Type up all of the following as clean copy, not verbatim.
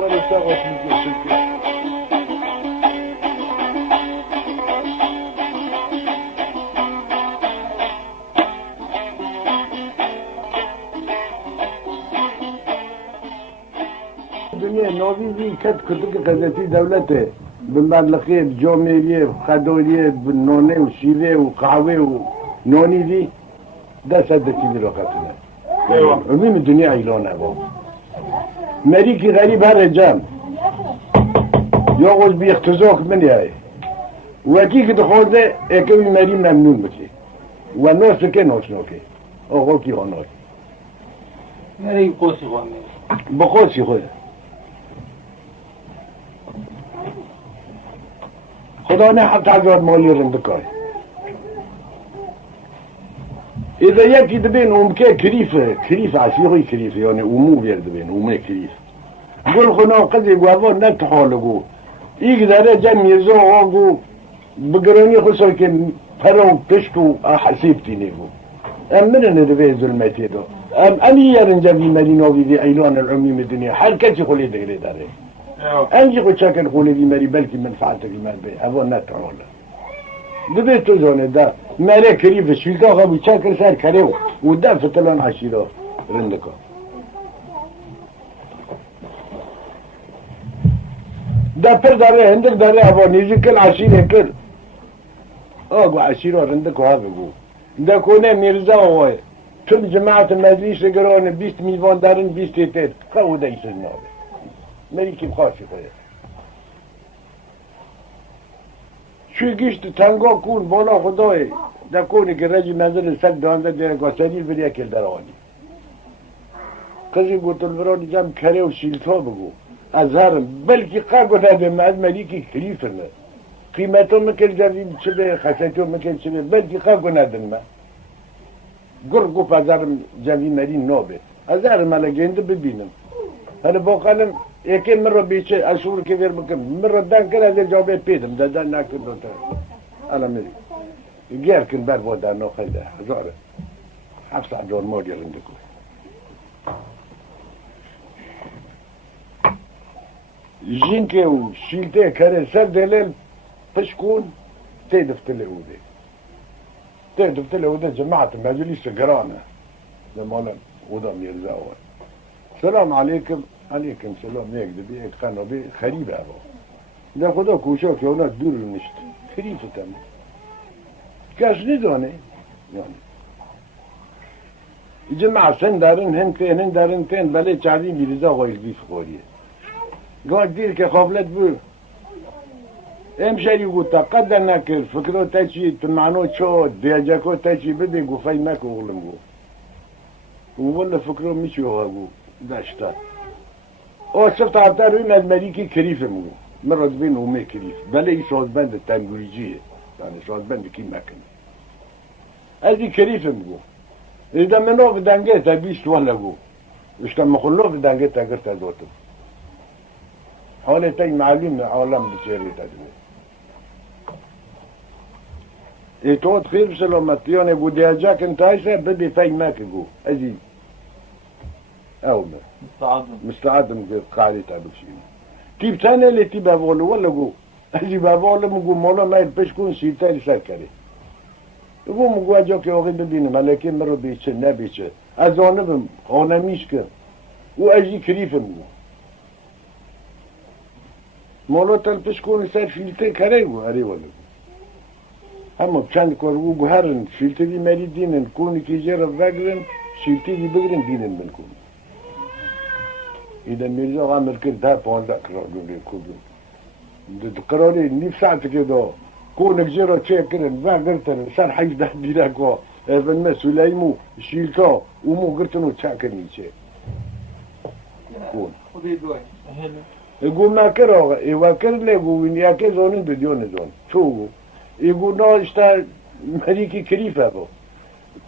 ولا تغوت من الدنيا نوبي كت كتب قزتي دولته بالمدلقية بجوميلية بخدولية بالنونة وشيلة وقهوة ونوني دي ده سدتي دي لوقتنا عموم الدنيا عيلون أبو مريكي غريب هالرجال يغوز بيختزوك من ياي وكيك دخول ده اكوي مري ممنون بكي ونوس كي نوس نوكي او غوكي هونوي مري قوسي غوامي بقوسي خويا خدا نه حتى عجوات مولي رندكاي إذا يكي دبين ومكي كريفة عشيري كريفة يعني ومو بير دبين ومي كريفة قول خنا وقزي قوافون نتحولقو يقدر جم يزو اوغو بقروني خسر كن فرو كشكو حسيبتي نيغو من ندبي ظلمتي دو أني يرنجا في مدينة في عيلان العمي من الدنيا حال كتي خلي دقري داري أنجي قد شاكل خلي في مري بلكي منفعتك المال بي أبو نتعول دبي تزوني دا مالي كريف شويكا غابي شاكل سار كريو ودا فتلان عشيرو رندكو دا پر داره هندك داره أبو نيزي كل عشيرة كل أقو عشيرو رندكو هذا بو دا كونه ميرزا هوي كل جماعة المجلس يقرون 20 مليون دارن 20 تيتر خو دا يسنو مريكي بخاشي خويا شو قشت تنگو كون بولا خداي دا كوني كرجي منزل سد دانده ديره قاسريل بريا كل دراني قزي قلت البراني جام كري وشيلتها بقو أزهرم بلكي قاقو نادم معد مريكي كليفرنا قيمته مكل جريب شبه خسيته مكل شبه بلكي قاقو نادم ما قرقو فازارم جامي مرين نوبه أزهرم على جند ببينم أنا بقولم يمكن مرة بيشة أشهر كثير ممكن مرة دان كذا هذا جوابه بيدم ده ناكل ده أنا مري غير كن بعد ودا نو خيدا زاره حفص عجون مودي عندكم جينكي وشيلتي كره سر دليل فشكون تدفت الهودي تدفت الهودي جماعة مجلس قرانة لما ودا ميرزاوي السلام عليكم عليكم سلام يكذب يتقنوا بي خريبة أبو ده خدا كوشاك يونا دور المشت خريفة تم كاش نداني يعني جماعة سن دارن هن دارن تين بلي چاردين بيرزا غايل بيف غوريه قال دير كخافلت بو امشاري قلت قدر نكر فكرو تاچي تمعنو چو ديجاكو تاچي بدي قفاي ماكو غلمو وولا فكرو مشو هاقو داشتا او شفت عطار وين الملكي كريفة مو مرة بين ومي كريف بلاي شوز بند التنجوريجية يعني شوز بند كي ماكن هذه كريفة مو إذا منو بدانجيتا بيش ولا جو مش كان مخلوه بدانجيتا قرت دوتو حوالي تاي معلوم عالم بشيري تدمي يتوت خير سلامتيون بودي اجاك انت عايشة بدي فاي ماك جو ازي اوما مستعدم قاعدة تعمل شيء تيب تاني اللي تيب افولو ولا جو ازي بافولو مجو مولا ما يلبش كون سيتا لسار كاري يقول مجو اجاك يوغي ببينم لكن مرو بيتش نبيتش ازانبم قانا ميشكر واجي كريفم جو مولا تلبش كون سار فيلتي كاريو هري ولا اما بچند کار او گوهرن شیلتی دی مری دینن کونی که جرا وگرن شیلتی دی بگرن دینن من کون ایده میرزا آقا مرکز ده 15 قرار دونی کدون ده قراری نیف ساعت که دا کونک جرا چه کرن وگرتن سر 18 دیرک و افن مسئولیمو شیلتا اومو گرتن و چه کرنی چه کون اگو ما کر آقا ایوا کر لگو وینیا که زونن بدیون زون چو يقول نو اشتا مريكي كريفة بو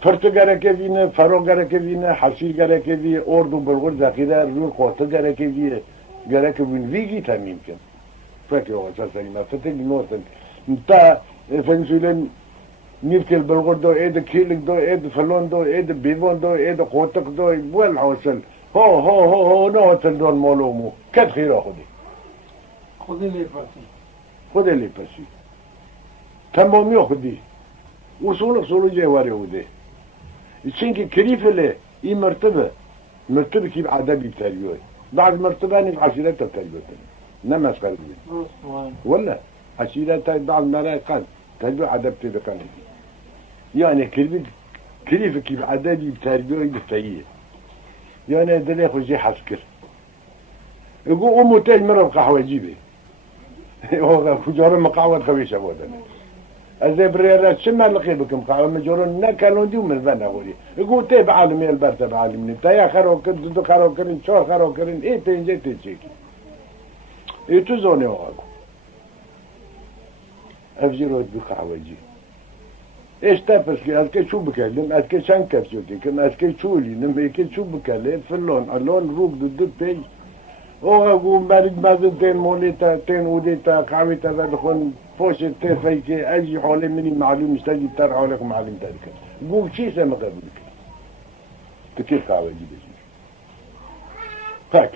فرتو غركه فينا فرو غركه فينا حسي غركه في اوردو بلغور ذخيره رو قوت غركه في غركه وين فيجي تميم كان فاكر هو اساسا ما فتك نوتن انت فنسولن نيفتل بلغور دو ايد كيلك دو ايد فلون دو ايد بيفون دو ايد قوتك دو وين حوصل ها نه تندان مالومو کد خیرا خودی لیپاسی خود لیپسی تمامی خودی اصول جواری بوده چونکه کلیفله این مرتبه که ادبی تربیت بعد مرتبه نیست عشیرت تربیت نه مسخره بود ولا عشیرت بعد مرای قد تربیت ادب تبقى يعني كلمة كيف ادبی تربیت دفعیه يعني دلي خوشي حسكر يقول امه تاج مرة بقهوة جيبه هو كجار مقاوة خويشة بودن أزاي بريرات شما لقي بكم قهوة مجورون ناكلون ديو من فنا غوري يقول تي بعالم يا البرتا بعالم نتا خرو كرن دو خرو كرن شور خرو كرن ايه تنجي تنجيكي ايه تزوني واقو افجيرو بقهوة جي ايش تفس كي اسكي شو بكلم اسكي شنكر شو كم اسكي شولي نميكي شو بكلم في اللون روك ضد بيج او اقوم برد مازن تين موليتا تين وديتا قاويتا بدخون فوش التفايكي اجي حولي مني معلوم مستجي ترعى لكم معلوم تاريخ قول شي سما قبلك تكيف قاوي جي فاك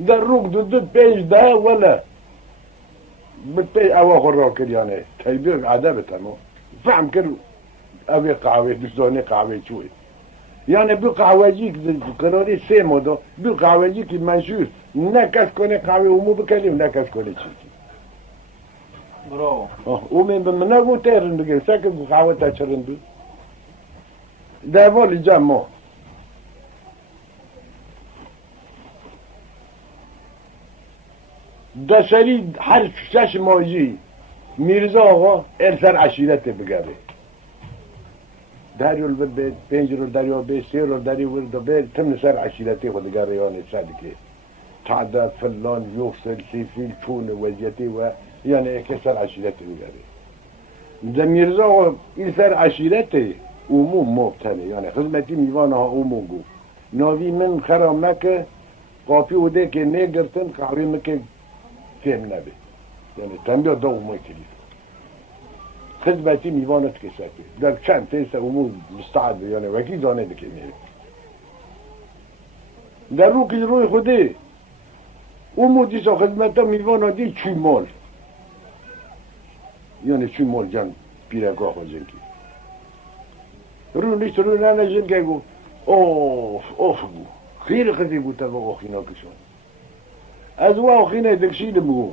ده الروك ضد بيج ده ولا بالبيج او اخر روكر يعني تيبير عذاب تمام فهم كل ابي قاوي دزوني قاوي شوي يعني بقى وجيك قراري سيمو دو بقى وجيك منشور نكاس كوني قاوي ومو بكلم نكاس كوني شيء برافو ومن بمناغو تيرن بقى ساكن قاوي تاشرن بي ده فولي جامو ده شريد حرف شاش موجي ميرزا آقا ارسل عشیرت بگره دریول بید پنجرو دریا بید سیرو دری ورد بید تم سر عشیرتی خود گره یعنی صدقه تعداد فلان یوفسل سیفیل چون وضعیتی و یعنی اکی سر عشیرتی بگره ده میرزا آقا این سر عشیرتی عموم مبتنه یعنی خدمتی میوانه ها عموم گو ناوی من خرامک قافی وده که نگرتن قهوی مکه فهم نبه يعني تنبيه ضوء ما يكلف خدمتي ميوانة كساتي ده كان تنسى أمور مستعد يعني وكيد أنا بكمية ده روكي روي خده أمور ديسا خدمتا ميوانة دي چو مال يعني چو مال جان بيرقا خوزنكي رو نيست رو نانا جنكي گو اوف گو خير خدي گو تبا خينا كشون از واو خينا دكشيد مگو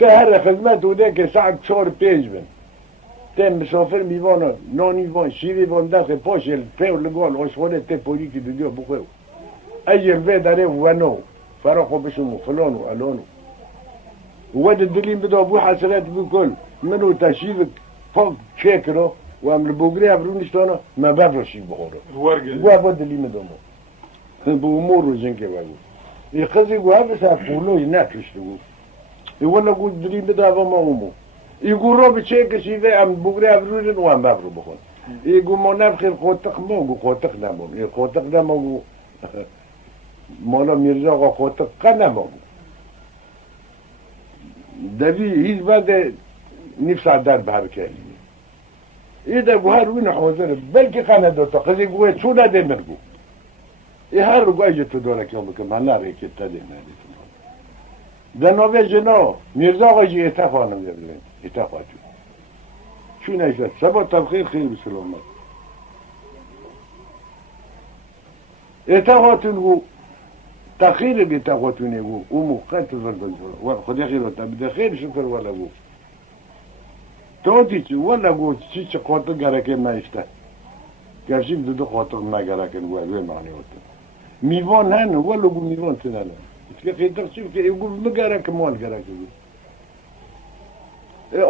که هر خدمت بوده که ساعت 4-5 بن تم مسافر میوانه نانیوان شیریوان دست پاشل پیو لگوال آشخانه ته پولی که دیگه بخواه اجر به داره ونو فرا خوبشون فلانو الانو وده دلیم بده ابو حسرات بکل منو تشیف فاق شکرو و امر بگری افرونشتانه ما بفرشی بخوره گوه با دلیم دامو با امور رو جنگه بگو یه قضی گوه بسا پولوی نکشته بود يقول قول دريم بدا فما أمو يقول رابط شيء كشيء أم بقري أبرودن وأم بفرو بخون يقول ما نبخل قوتق ما يقول قوتق نمو قوتق نمو مالا ميرزا قوتق نمو دبي هيز بعد نفس عداد بهر كلمة إذا جوهر وين حوزر بلكي خانة دوتا قزي جوه شو لا ده مرجو يهار جوه جت دورك يوم بكم هلا ريك تدين هذه ده نوبه جنا میرزا آقای اتفاقا نمیدونم اتفاقا چون نشد سبا تبخیر خیلی بسلامت اتفاقاتون گو تخیر بی اتفاقاتونه گو او موقع تزرگل جورا خودی خیر و تبیده خیر شکر ولا گو تو چی ولا گو چی قاطع گرکه نایشته گرشیم دو قاطع نگرکن گو اوی معنی ہوتا میوان هن ولا گو میوان تنالا که خیلی شوف که يقول مقارك مال قارك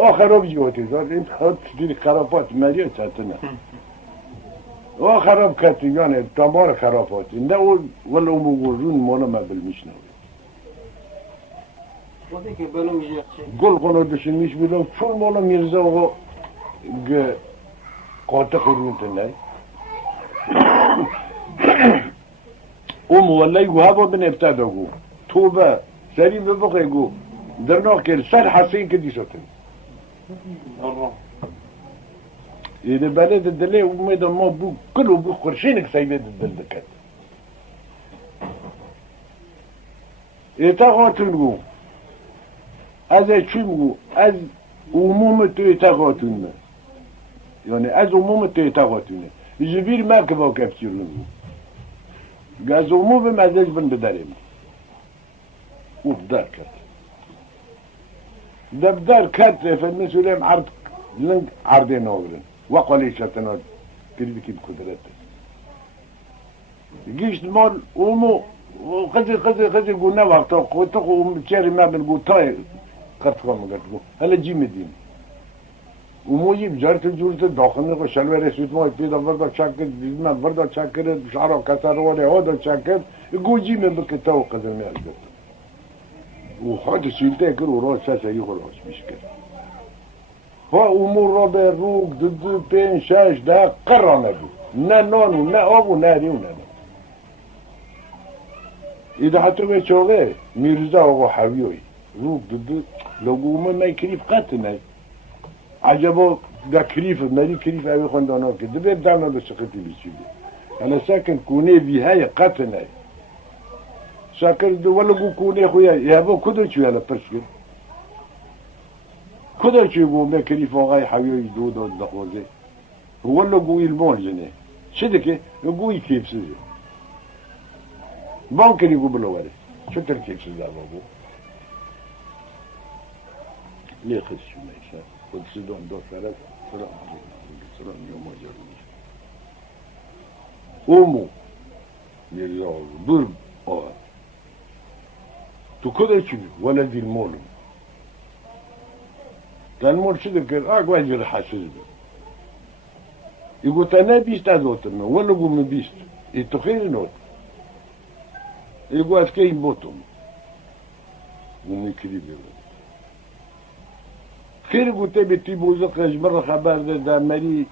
آخر آب جواتي زار این خود دیر خرافات مریه ساتنه آخر آب کتی یعنی تمام خرافاتی نه ولا مقولون مالا ما بالمشنو خودی که بلو میشه گل قنار دشن میش بودم چون مالا میرزا آقا قاطع خورون تنه والله يقول هذا من ابتدأوا توبة سليم ببقى يقول درنا كل سر حسين كدي شتن إذا بلد الدليل وماذا ما بو كله بو قرشينك سيدات الدل دكات إتاغاتون از چی میگو از عموم تو اعتقادتونه یعنی از عموم تو اعتقادتونه جبیر ما که با کفچیرون از عموم مزاج بن بداریم او بدار کرد دبدار کرد فلمی سلیم عرض لنگ عرضه ناورن وقالی شتنا تريد كيف قدرته جيش المال ومو قدر قلنا وقت قوتو مشاري ما بنقول تاي قطعه ما قلت هلا جي مدين ومو يجيب جارت الجورت داخل نقول شلوه رسوت ما يبيد وردا شاكر ما وردا شاكر شعره كسر ولا هذا شاكر يقول جي من بكتاو قدر ما يقدر وحد سيلته كل وراس شيء خلاص مشكل ها امور را به روگ دو پنج شش ده قرانه بود نه نانو نه آبو نه ریو نه ایده حتی به چوغه میرزا آقا حویوی روگ دو لگومه می کریف قطع نه عجبا ده کریف مری کریف اوی خوندانا که دو بیر دانا ده سخطی بیچیده انا ساکن کونه بی های قطع نه ساکن دو ولگو کونه خویا یابا کدو چوی الا پرشکر كذا شيء يقول ما كريف وغاي حبيبي يدود الدخوزي هو اللي قوي المول جنيه شدك قوي كيف سيزي ممكن يقول بالوالد شو تركيب سيزي أبو ليه خش شو ماشى قد سيدون دور ثلاثة سلام عليكم سلام يوم وجرني أمو يرجعوا ضرب تو كذا شيء ولدي المول المول شو ذكر واحد يرى حاسس يقول أنا بيست أذوتنا ولا قوم بيست يتخيل نوت يقول أسكين بوتهم قوم يكذب خير قلت بتي بوزق مرة خبر ده مري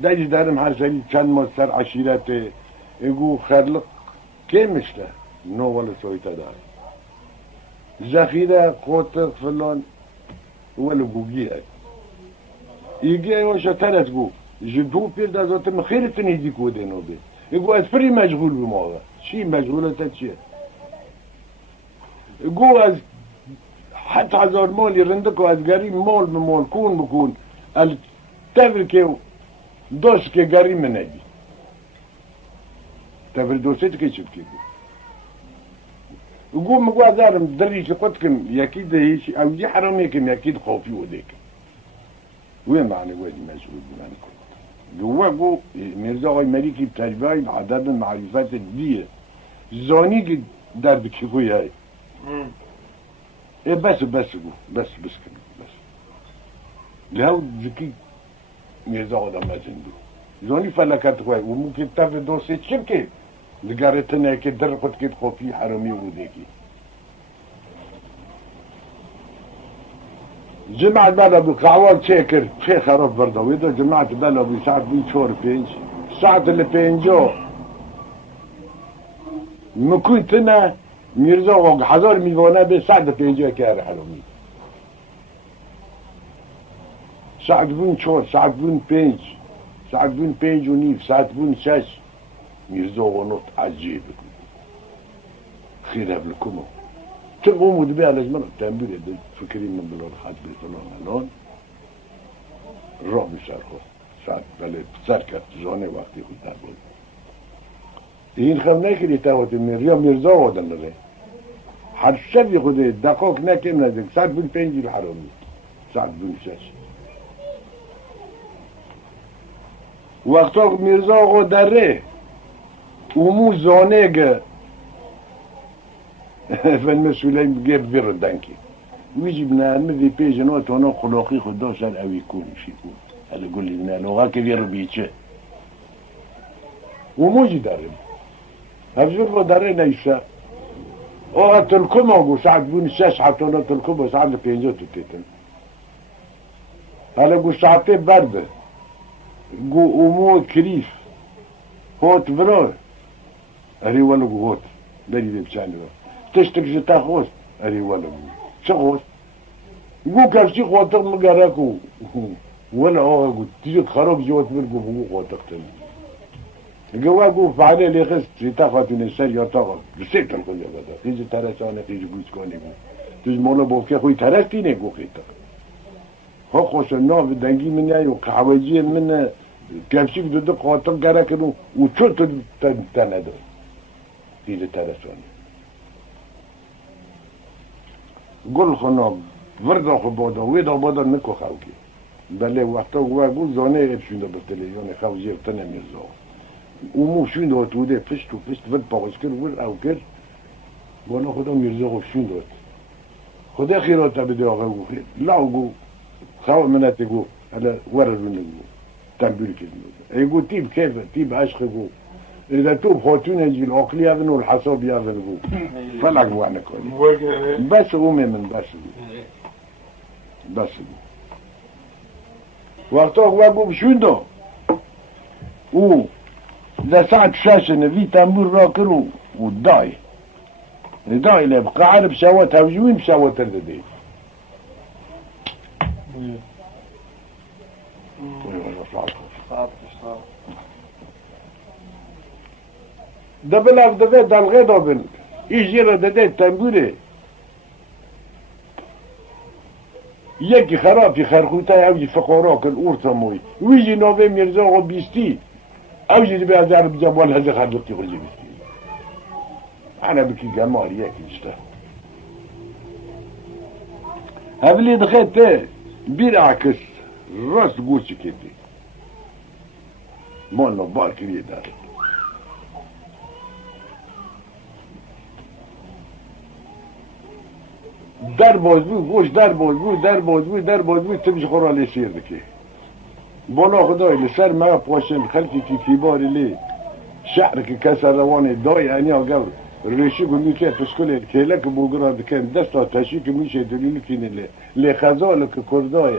ده يدارم حسني كان مصر عشيرته يقول خلق كيمش له نو ولا سويت دار ذخيرة قوتك فلان ولا بوجيه يجي وش ثلاث جو جدو بير ده ذات مخير تنيدي كودينو بي يقول أسفري مشغول بماذا شيء مشغولة تشيء يقول از حتى هزار مال يرندك از قريب مال بمال كون بكون التفر كيو دوش كي قريب من أجي تفر دوشت كي شوف كي يقول مقوا دارم دريش قدكم يكيد هيش او دي حراميكم يكيد خوفي وديك وين معنى وادي مسؤول بمعنكم جوا ميرزا غاي ملكي بتجباي عدد المعرفات الدية زاني در بكيكوي هاي ايه بس جو بس كده بس لهو ذكي ميرزا غادا ما زندو زاني فلكات خوي وممكن تافي دوسي تشم كيف لقارتنا كي درقت كي خوفي حرامي وديكي جماعة بلا بقعوات شاكر في خراب بردويدة جماعة بلا بساعة بيشور بينج ساعة اللي بينجو مكنتنا ميرزا وق حضار ميوانا بساعة بينجو كار حرامي ساعة بون شور ساعة بون بينج ساعة بون بينج ونيف ساعة بون شاش ميرزا ونط عجيب خير لكم تقوموا دبي على جمال التنبيه فكرين من بلاد خاط بيطلعون الان راه بشاركوا ساعت بله سرکت جانه وقتی خود در بود این خم نکردی تاوت میرزا آدم نره هر شبی خود دقاق نکم نزد ساعت بون پنجی الحرامی ساعت بون شش وقتا میرزا آقا دره ومو زانه فالمسؤولين بجيب بير الدنكي ويجي بنا ذي بيجنوت وانا خلاقي خدا سال او يكون شي يكون هذا يقول لي بنا لغا كبير بيتشه وموجي دارم هفزور داري نيشا او تلكم اقو ساعد بون ساس حتى تلكم ساعد بينجو تتيتن هذا قو ساعتين برده قو امو كريف هوت برو اري ولا قو هوت بري بشانه تشتك جتا خوش اري ولا شو خوش يقول كيف شي خوتر مقراكو ولا قلت تيجي تخرج جوات برقو بوق وتقتل الجوا قو فعلي اللي خست في تاخذ النساء يطاق بسيط الكل هذا تيجي ترى تيجي جوز كوني تيجي مولا بوكي خوي ترستيني قو خيتا هو خوش النوع بدنجي من أي وقعوجي من كابشيك ضد قاتل كراكنو وشوت تنادو تيجي ترسوني قول خنوب ورد خبودا ويدا بودا نكو خاوكي بله وقتا قو زانه ابشونده بالتلفزيون خاوجي تنه ميرزا ومو شونده توده فشت و فشت ورد باقش کر ورد او کر وانا خدا ميرزا خب شونده خدا خیراتا بده آقا گو خیر لا گو خواه مناته گو هلا وردونه گو تنبیل کردنه ای گو تیب کیفه تیب عشق گو إذا توب خوتون يجي العقل ياذن والحساب ياذن قو فلق وانا كوني بس قومي من بس وقتا قوة بشوندو و لساعة شاشة في تنبور راكرو والداي الداي اللي بقى عارف شوى توجوين بشوى ترددين دبل اف دبل دلغه دبل ایجی را داده تنبوره یکی خرابی خرخوته اوجی فقارا کن اورتا موی ویجی نوه میرزا و بیستی اوجی دبی از عرب جمال هزه خربطی خرجی بیستی انا بکی جمال یکی جتا هبلی دخلت بیر عکس راست گوشی کدی مانو بار کریه داره در باز بود گوش در باز بود تمش خورا شیر دکی بالا خدای لسر ما پاشن خلقی که کیباری لی شعر که کسر روانه دای انی آگه ریشی گمی که پسکوله کهلک بوگرا دکن دستا تشی که میشه دلیلی کنه لی خزال که کردای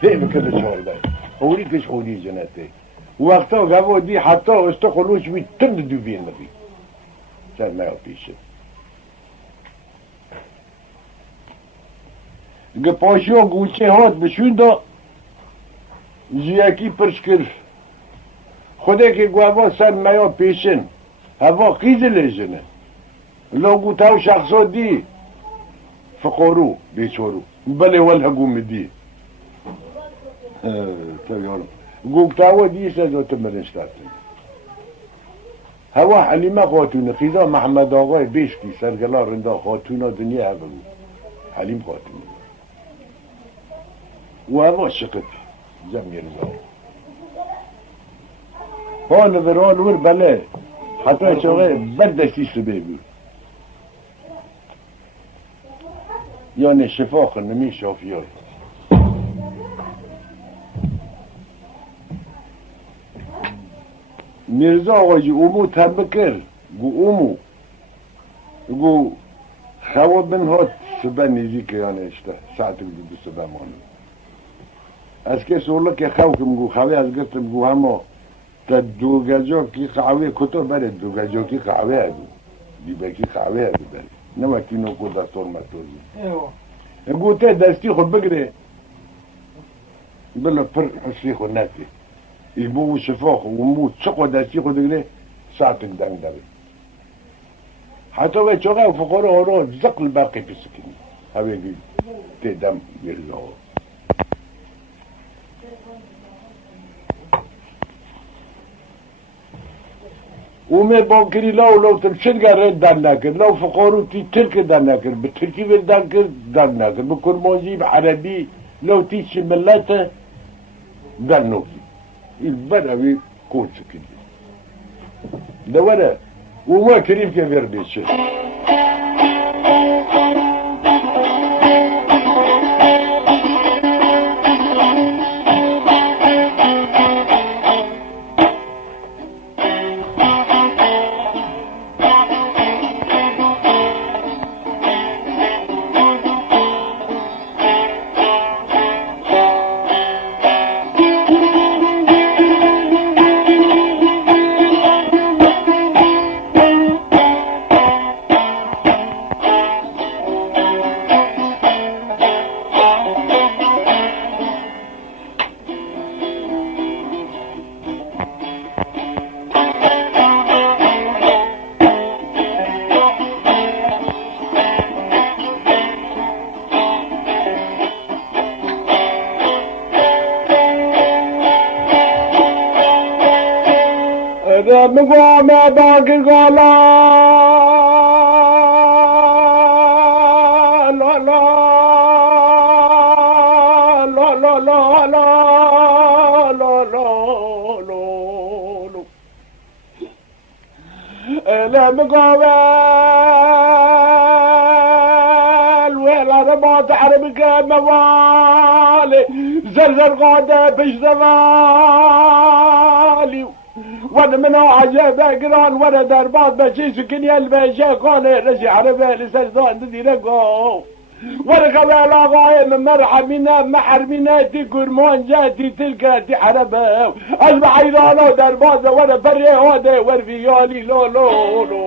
هی بکنه چهاردای اولی کش خودی جنته وقتا گوه دی حتی استا خلوش بی تند دو بین نبی سر ما پیشه گپاشو گوچه هات بشوندا زیاکی پرشکر خوده که گوه سر میا پیشن هوا قیز لیجنه لو گوتاو شخصا دی فقارو بیچارو بله والها گوم دی تبیارم گوتاو دی سازو تمرنشتاتن هوا حلیمه خاتونه خیزا محمد آقای بیشتی سرگلا رنده خاتونه دنیا هوا حلیم خاتونه وهذا شقت جميل زاو هون ذرون ور بله حتى شغل بردشتي سبيبي يعني شفاق نمي شافيات میرزا آقای اومو تبکر گو اومو گو خواب بن هات سبا نیزی که یعنی اشتا ساعت دو سبا مانو از که سولا که خواه کم خواه از گرتم گو همه تا دو گجا کی قهوه کتو بره دو گجا کی قهوه ادو دیبه کی قهوه ادو بره نمکی نو کو دستور مطوزی گو ته دستی خود بگره بلا پر حسی خود نتی ایبو شفاق و مو چقو دستی خود بگره ساعتک دنگ داره حتی به چقه فقار آرا زقل باقی پسکنی هوه گی ته دم بیرزا ومه باكري لو تمشي دان ناكر لو فقاروتي ترك دان ناكر بالتركي بالدانكر دان ناكر بكرمانجي بعربي لو تيجي ملاته دان نوكي البدوي كون سكين ده ولا وما كريم كيف يربيش مقام باقي قالا لا لا لا لا لا لا لا لا لا مقام العربات عربك موالي زرزر قادة بش زوالي وانا منو عجب اقران وانا دربات بشي سكني البيشة قولي رشي عربي لسجدان دي لقو وانا قبل اغاية من مرحمنا محرمنا تي كرمان جاتي تلك تي حربة اصبح ايضانا دربات وانا فري هودي ورفيالي لو لو لو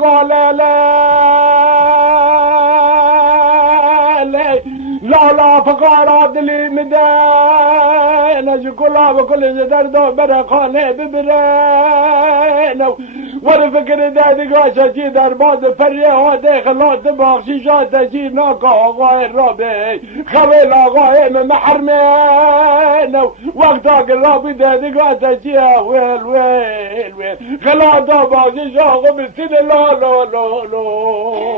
قال لا لا لا فقارات لي مدينة شكلها بكل جدردو برقاني ببرينو وانا فكر دادي قاشا جي درباد فريه ودي خلات باخشي شاتا جي ناكا آغاي الرابي خبيل آغاي من محرمينو وقتاك الرابي دادي قاشا جي ويل ويل ويل خلات باخشي شاغو بالسنة لا لا لا لا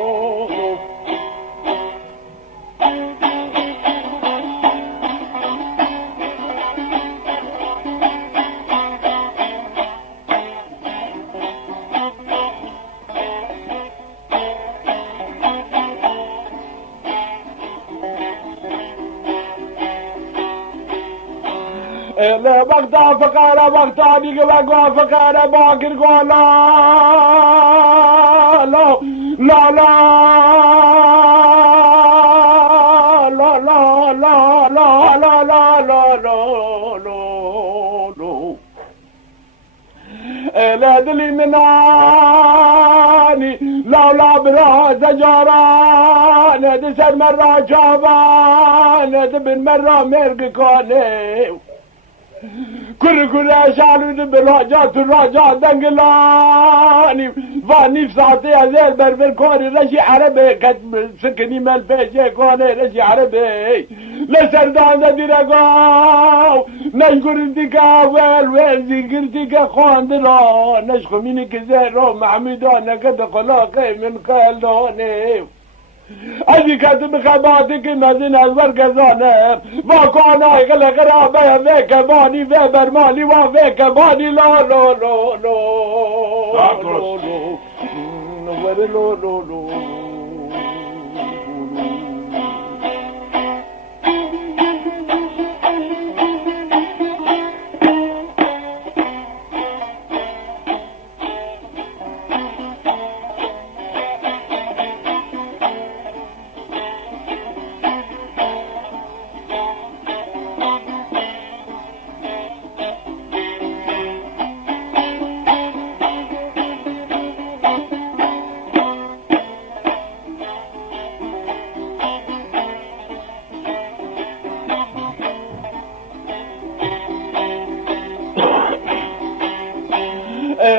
لا بغدا فقارة بغدادي قبقوا فقارة باقر قولا لا لا لا لا لا لا لا لا لا لا لا لا دلي مناني لا لا برا زجران دسر مرة جابان دبن مرة مرق كوني كل شعلو بالراجات الراجات دنقلاني فاني في ساعتي هذيل بربر كوني رشي عربي كتب سكني مال بيجي كوني رشي عربي لسردان دا ديرقاو نشكر انتكا وين زنكرتكا خواندرا نشكر منك زيرو معمدانا كده خلاقي من قلداني ادي كاتب خباتك مزين ازور كزانه واكونا يقل قرابه فيك باني في برمالي وفيك باني لا لا لا لا لا لا لا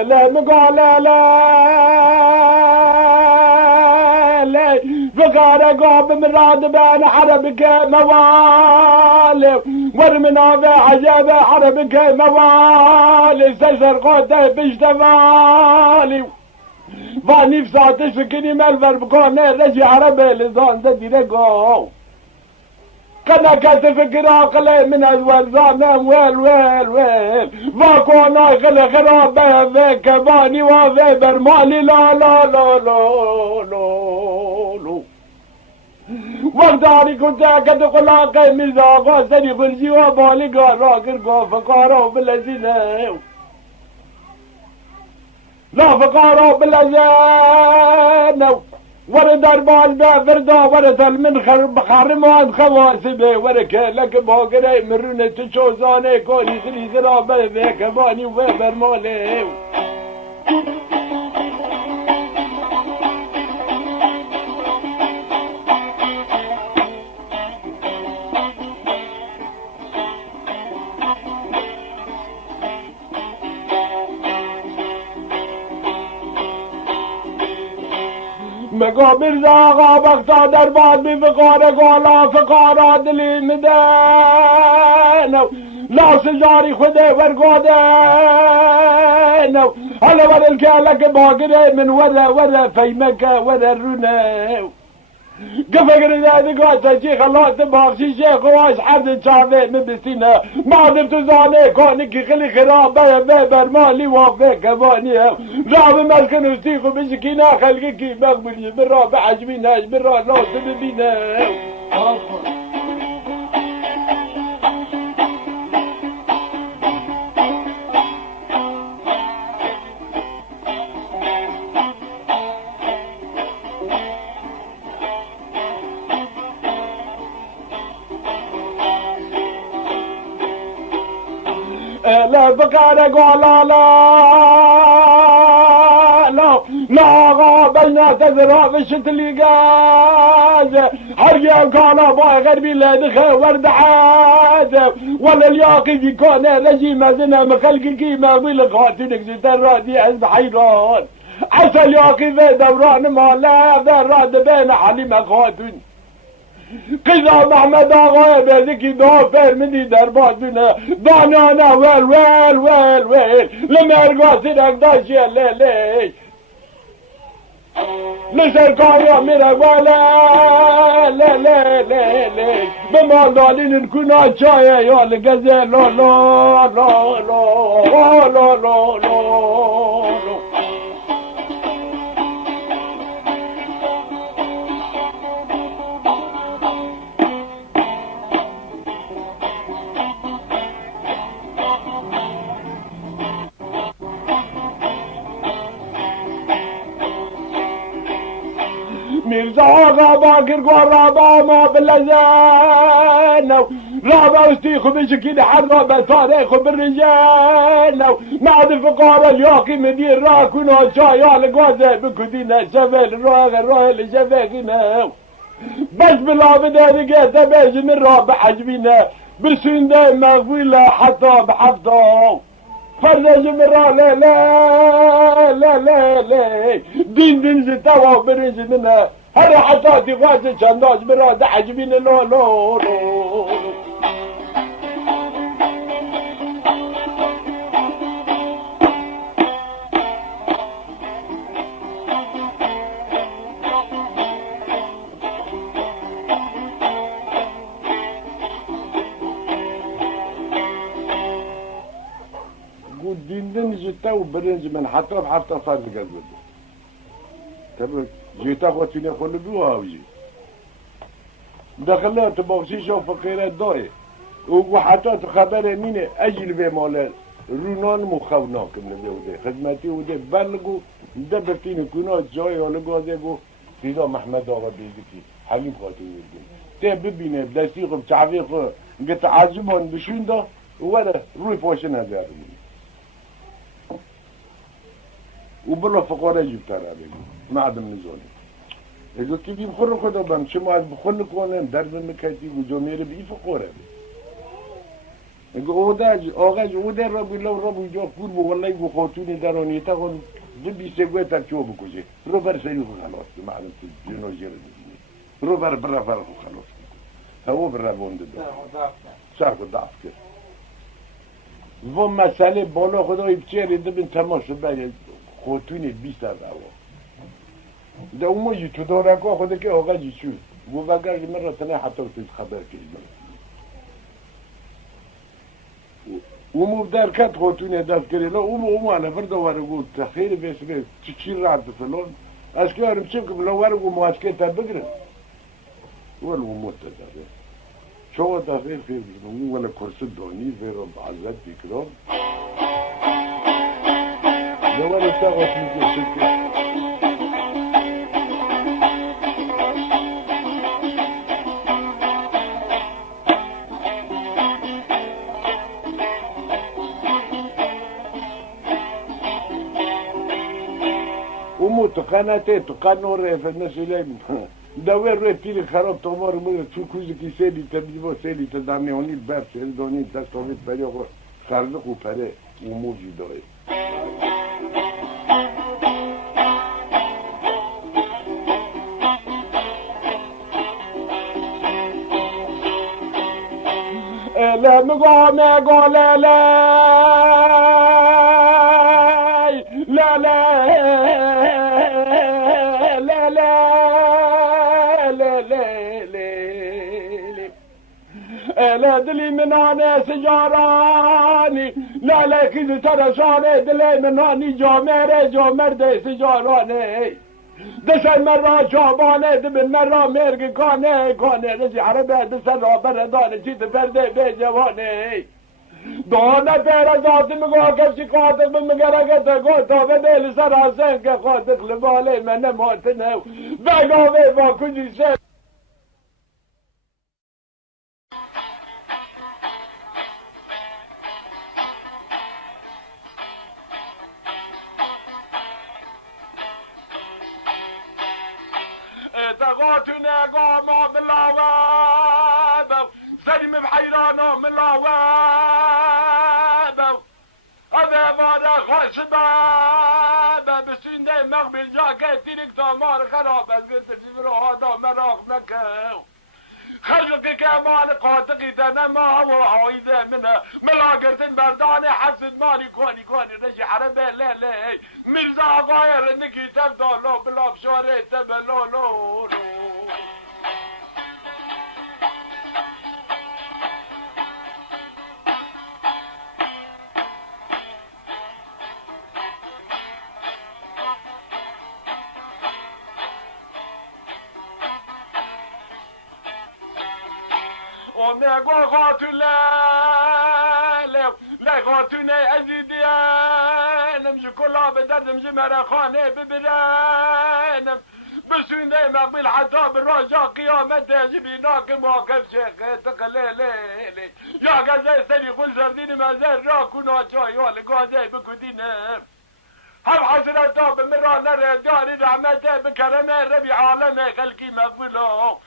لا مقال لا لا فقار قاب مراد بين حربك موالي ورمنا بعجاب حربك موالي سجر قوته بجتمالي فاني بساعتش فكني مالفر بكوني رجي عربي لزان دي لقو كنا كتفكر عقلي من أزوال زامن ويل ويل ويل فاكونا غلا غرابة فيك باني وفي برمالي لا لا لا لا لا وقتاني كنت أكد قلاقي مزاقا سني خلجي وبالي قراقر فقارو بالذين لا فقارو بالذين ورد اربال بافردا ورد المنخر بخارمان خواسبه ورك لك باقري مرونة تشوزاني كوني خلي ذرابه بيك باني وبرمالي بگو مرزا آقا بختا در باد بی فقار گالا فقارا دلی مدن لاس جاری خوده ورگاده حالا ورل که لک باگره من وره فیمک وره رونه قفقر ذا قاعد شيخ الله تبارك شيخ واش حد شافه مبسينا ما درت زاني كونك خلي خرابه ببر مالي وافق كباني راب مسكن وستيخ بسكينا خلقك مقبل برا بعجبيناش برا لا تبينا لا بقار قال لا غابلنا تزرع في الشتلي قاز حرقا كان باي غربي لا دخل ورد عاد ولا الياقي في كون رجيم زنا مخلق القيمة والخاتنك سترادي حزب حيران عسى الياقي في دوران ما لا ذراد بين حليمة خاتن قضا محمد آقای بزکی دافر منی در باد بینه دانانا ویل لمرگاسی رکداشی لیش لسرکاریا میره لیش به مالدالین کنا چایه یا لگزه مرزا آقا باکر گو رابا ما بلزن رابا استيخو بشكل حرابة تاريخو بالرجال معد فقارة الياقي مدير راكونا شايا لقوازة بكدينا شفل روح لشفاقنا بس بلا بدا لقيتا باش من رابع حجبينا برسوندا مغفولة حتى بحفظه فرز مرا لا دين زتوا برنج منا هر حطاتي غاز شنداج مرا دعجبين لو دين زتوا برنج من حتى بحفظه فرز قلبه تبرك جيتا خوتيني خلدوها وجي دخلت بخشيش وفقيرات داي وحتى خبر مين اجل في مال رونان مخوناكم لبيوده خدمتي وده بلغو دبرتين كنا جاي ولا غازيغو سيدا محمد آقا بيزكي حليم خاطر يردين ده ببينه بدستيقم تعفيق قلت عزمان بشون ده ولا روي فاشن هزار وبلا فقارة جبتها عليك ما عدم نزولي اگه که بیم خور خدا بم چه ما از بخون کنم در بمکتی و جامعه بی فقاره اگه آغاز اوده را بیلو را بوجا پول بو والله بو خاتونی درانی تا خون دو بیسه گوه تا چو بکشه رو بر سیلی خو خلاص معلوم تو جنو جره بزنی رو بر خو خلاص هوا بر بونده دو سر خود ضعف کرد و مسئله بالا خدای بچه ده بین تماشا باید خاتونی 20 هوا ده اما تو داره که خود که آقا جیشو و وگر من را تنه حتی تو خبر کردم و مبدرکت خاتونه دست کردن اما على فرد وارگو تخیر بسره چی رد فلان از که هرم چیم که بلا وارگو مواسکه تا بگرن ولو موت داره شو تخیر خیر بسره ولا کرس دانی فیرم بعزت بکرام دوار استاقش میکشه تقناته تقنور في الناس اللي داور روی پیر خراب تومار مگر تو کوزی کی سیلی تبلیغ سیلی تدامیونی الباب سیل دونی دستاویت پری آقا خرلق و پره و موجی داره لا مقامه قال لا لا لا لا لا لا دلي من انا سجاراني لا لا كذا ترى شاني دلي من اني جامر ده سجاراني دسر مرا جابانه دبن مرا مرگ کانه رزی عربه دسر را بردانه چیت فرده به جوانه دانه پر ذاتی مگاه کسی قاتل بمگرگت گوتا به دل سر حسن که قاتل لباله من ماتنه بگاوه با کجی سر دغاتنا قاما ملاواب سلم بحيرانا ملاواب هذا مانا خشباب بسنده مقبل جاكي تيرك تامار خراب قلت تبرو هذا مراخ نكو خلقك كمان قاتقي دنما هو عايزة منها ملاقة برداني حسد مالي كوني رجي حربة لا مرزا غاير انكي تبدو لو بلا بشوري تبلو لو ونقو قاتلا لا قاتلنا أزيديان نمشي كلها بدد نمشي مرخانة ببران بسونا مقبل حتى بالرجاء قيامة جبيناك موقف شيخ تقليلي يا غزي سري قل زردين ما زال راكونا شاي والقادة بكدينا هم حسرتا بمرانا رجال رحمته بكرمه ربي عالمه خلقي مقبله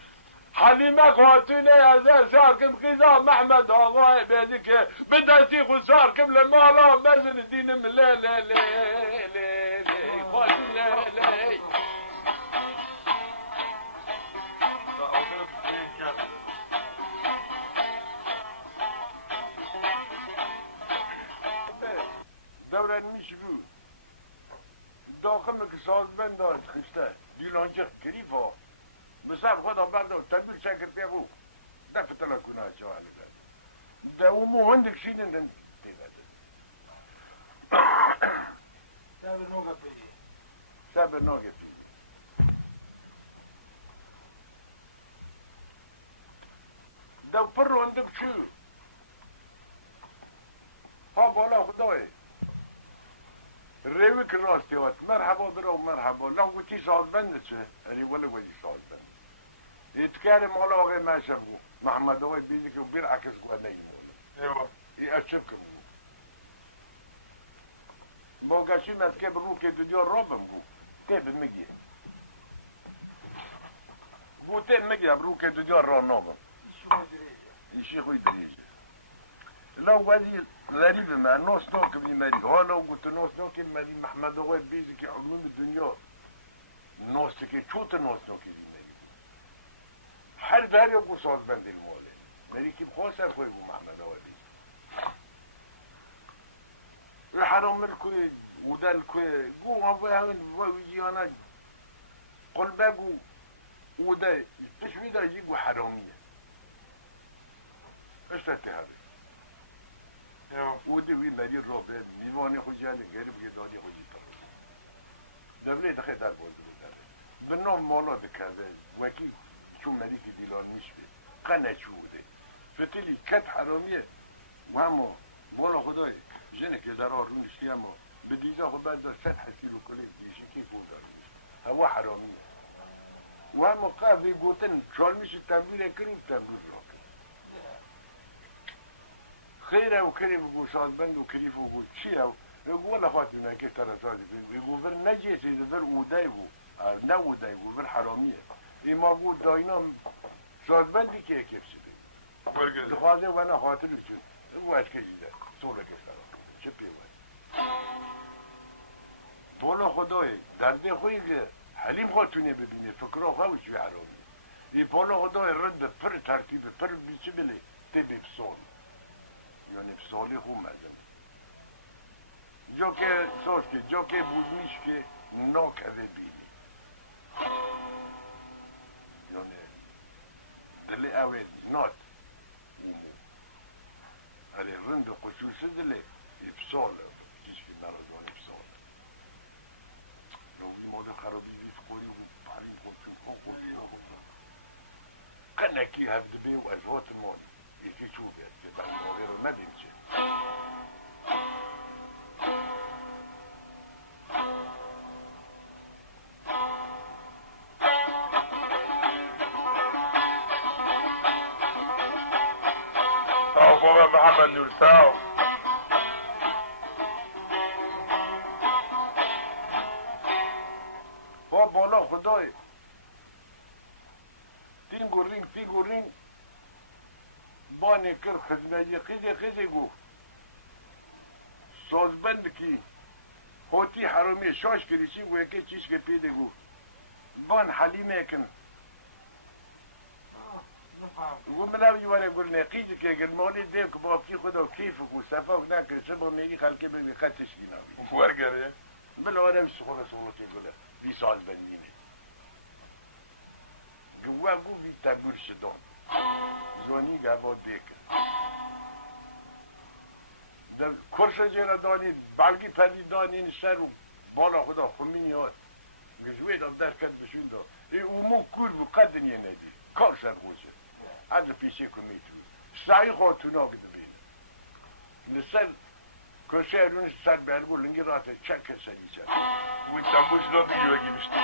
حليمة خاتونة أزال ساركم خزا محمد الله بيدك بدأتي خساركم لما لا مرزن الدين من لا دورة مشبو داخل مكساز بنداز خشته دیلانچه کریفا مثلا خدا بردار تنبیل شکر بیابو دفت لکنه چوالی بد ده امو هندک شینن دن دیبده سبر نوگه پی ده پر هندک چو ها بالا خدای روی که راستی وات مرحبا برو مرحبا لانگو چی سازبنده چه علی ولی ولی سازبنده يتكلم على غير ما شافوه محمد هو بيدك وبيرعكس قديم ايوه يأشبكم بوغاشي ما تكبر روكي تديو الربم كيف مجي بوتين مجي بروكي تديو الرنوبم يشيخو يدريج لو ودي غريب ما نوس توك بمريك هو لو قلت نوس توك بمريك محمد هو بيدك حلول الدنيا نوس تكي شوت نوس توك هر داری او ساز بندی موله ولی که بخواسته خوی بو محمد آوردی الحرام الكوي وده الكوي قو عبوه ويجيانا قلبه قو وده تشوي ده يجيقو حرامية اشتاته هذا وده وي مرير رابط ميواني خوشيان غير بگدادي خوشي طرف دبلي دخي در بولده بالنوم مالا بكذا وكي شو ملك ديلان مشبه قناة شوده فتلي كت حرامية وهمو بالا خدای جنه که در آرون نشتی اما به دیزا خود بنده 100 کیلو کلی دیشی که بودار هوا حرامیه و همو قبل گوتن چال میشه تنبیل کریم تنبیل را خیره و کریم بگو شادبند و کریف و گو چیه و ولا فاتونه که ترسالی بگو بر نجیسی بر اوده بو نه اوده بو بر حرامیه ما بود داینا شادبندی که کف شده دخوازه و نه خاطر شد او اشکه جیده سوره کشتر چه پیوز بالا خدای درده خویی که حلیم خاتونه ببینه فکرها خوش بی عرامی ای بالا خدای رد پر ترتیب پر بیچه بله تبی بسون سالی اومدم جا که ساز که جا که بود میش که ناکده بینی یعنی دل اوه نات اومو هلی رند خصوصی دل افساله کیش که برادان افساله نوی ماده خرابی ریف کوری و پرین خودشون خوردی نمونده قنکی هفته بیم و ازوات مان یکی چوب یاد که برنامه رو ندیم چه محمد نورساو با بالا خدای تینگو رینگ بانی کر خزمه خیزی گفت سازبند کی هوتی حرامی شاش کریشی گو یکی چیش که پیده گفت بان حلیمه کن گو منو یوانه گل نقیزی که گل مولی دیو که بابکی خدا و کیف گو صفاق نکر شبا میگی خلقه بگی خطش گینا ورگره بلا آنم سخونه که گله بی سازبند مینه گو بی تگور شدان زانی گرما دیکن در کرش جیره دانید بلگی پندی دانین سر و بالا خدا خمینی هاد گجوه دام در کد بشون دا اومون کور بو قد نیه ندی کار سر خوشه از پیشه کمیتو سعی خاتون آگه بین نسل کرشه ارون سر برگو لنگی راته چک سری چک وی تنبوش دا بیجوه گیمشتی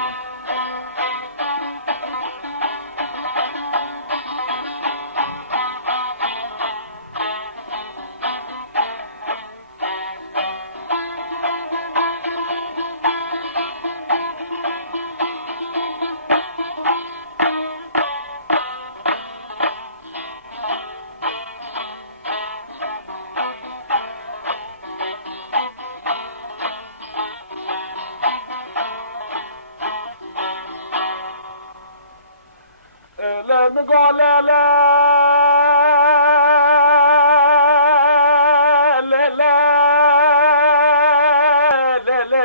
مقال لا لا لا لا لا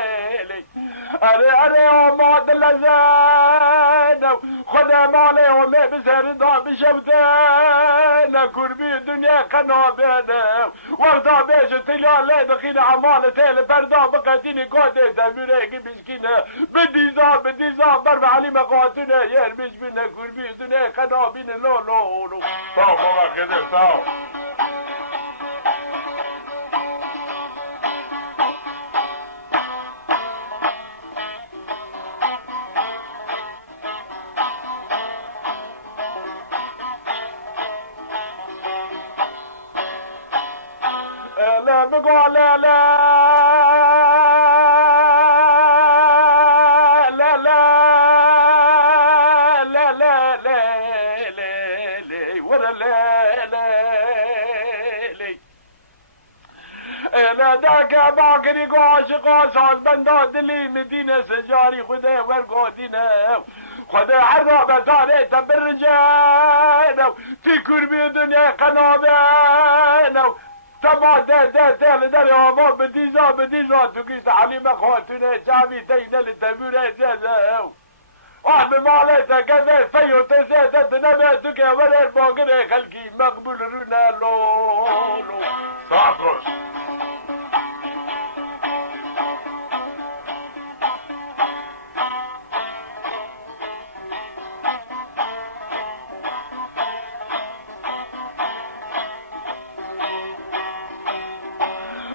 اري ماد لزان خدا مالي وما بزهر دا بشوتان كربي الدنيا قنابانا وردا بيش طلع لا دخيل عمالة تالي بردا بقاتيني كوتي تاميريكي مسكينة بديزان ضرب علي مقاتنا يرمش منا كربي الدنيا قنابين لو ساو بابا كده ساو لا مقال لا لا لا لا لا لا لا ولا لا لا ذاك باقري عاشق صاد بندات لي مدينة سجاري خذا ورقاتنا خذا عرابة صارت بالرجال في كربي الدنيا قنابانا تبع تل آبا بدیزا تو کیست حلیم خاتونه جمعی تینه لتبوره زیزه آه بماله تکده فیو تزیده تنمه تو که ورر باقر خلقی مقبول رونه لو ساعتوش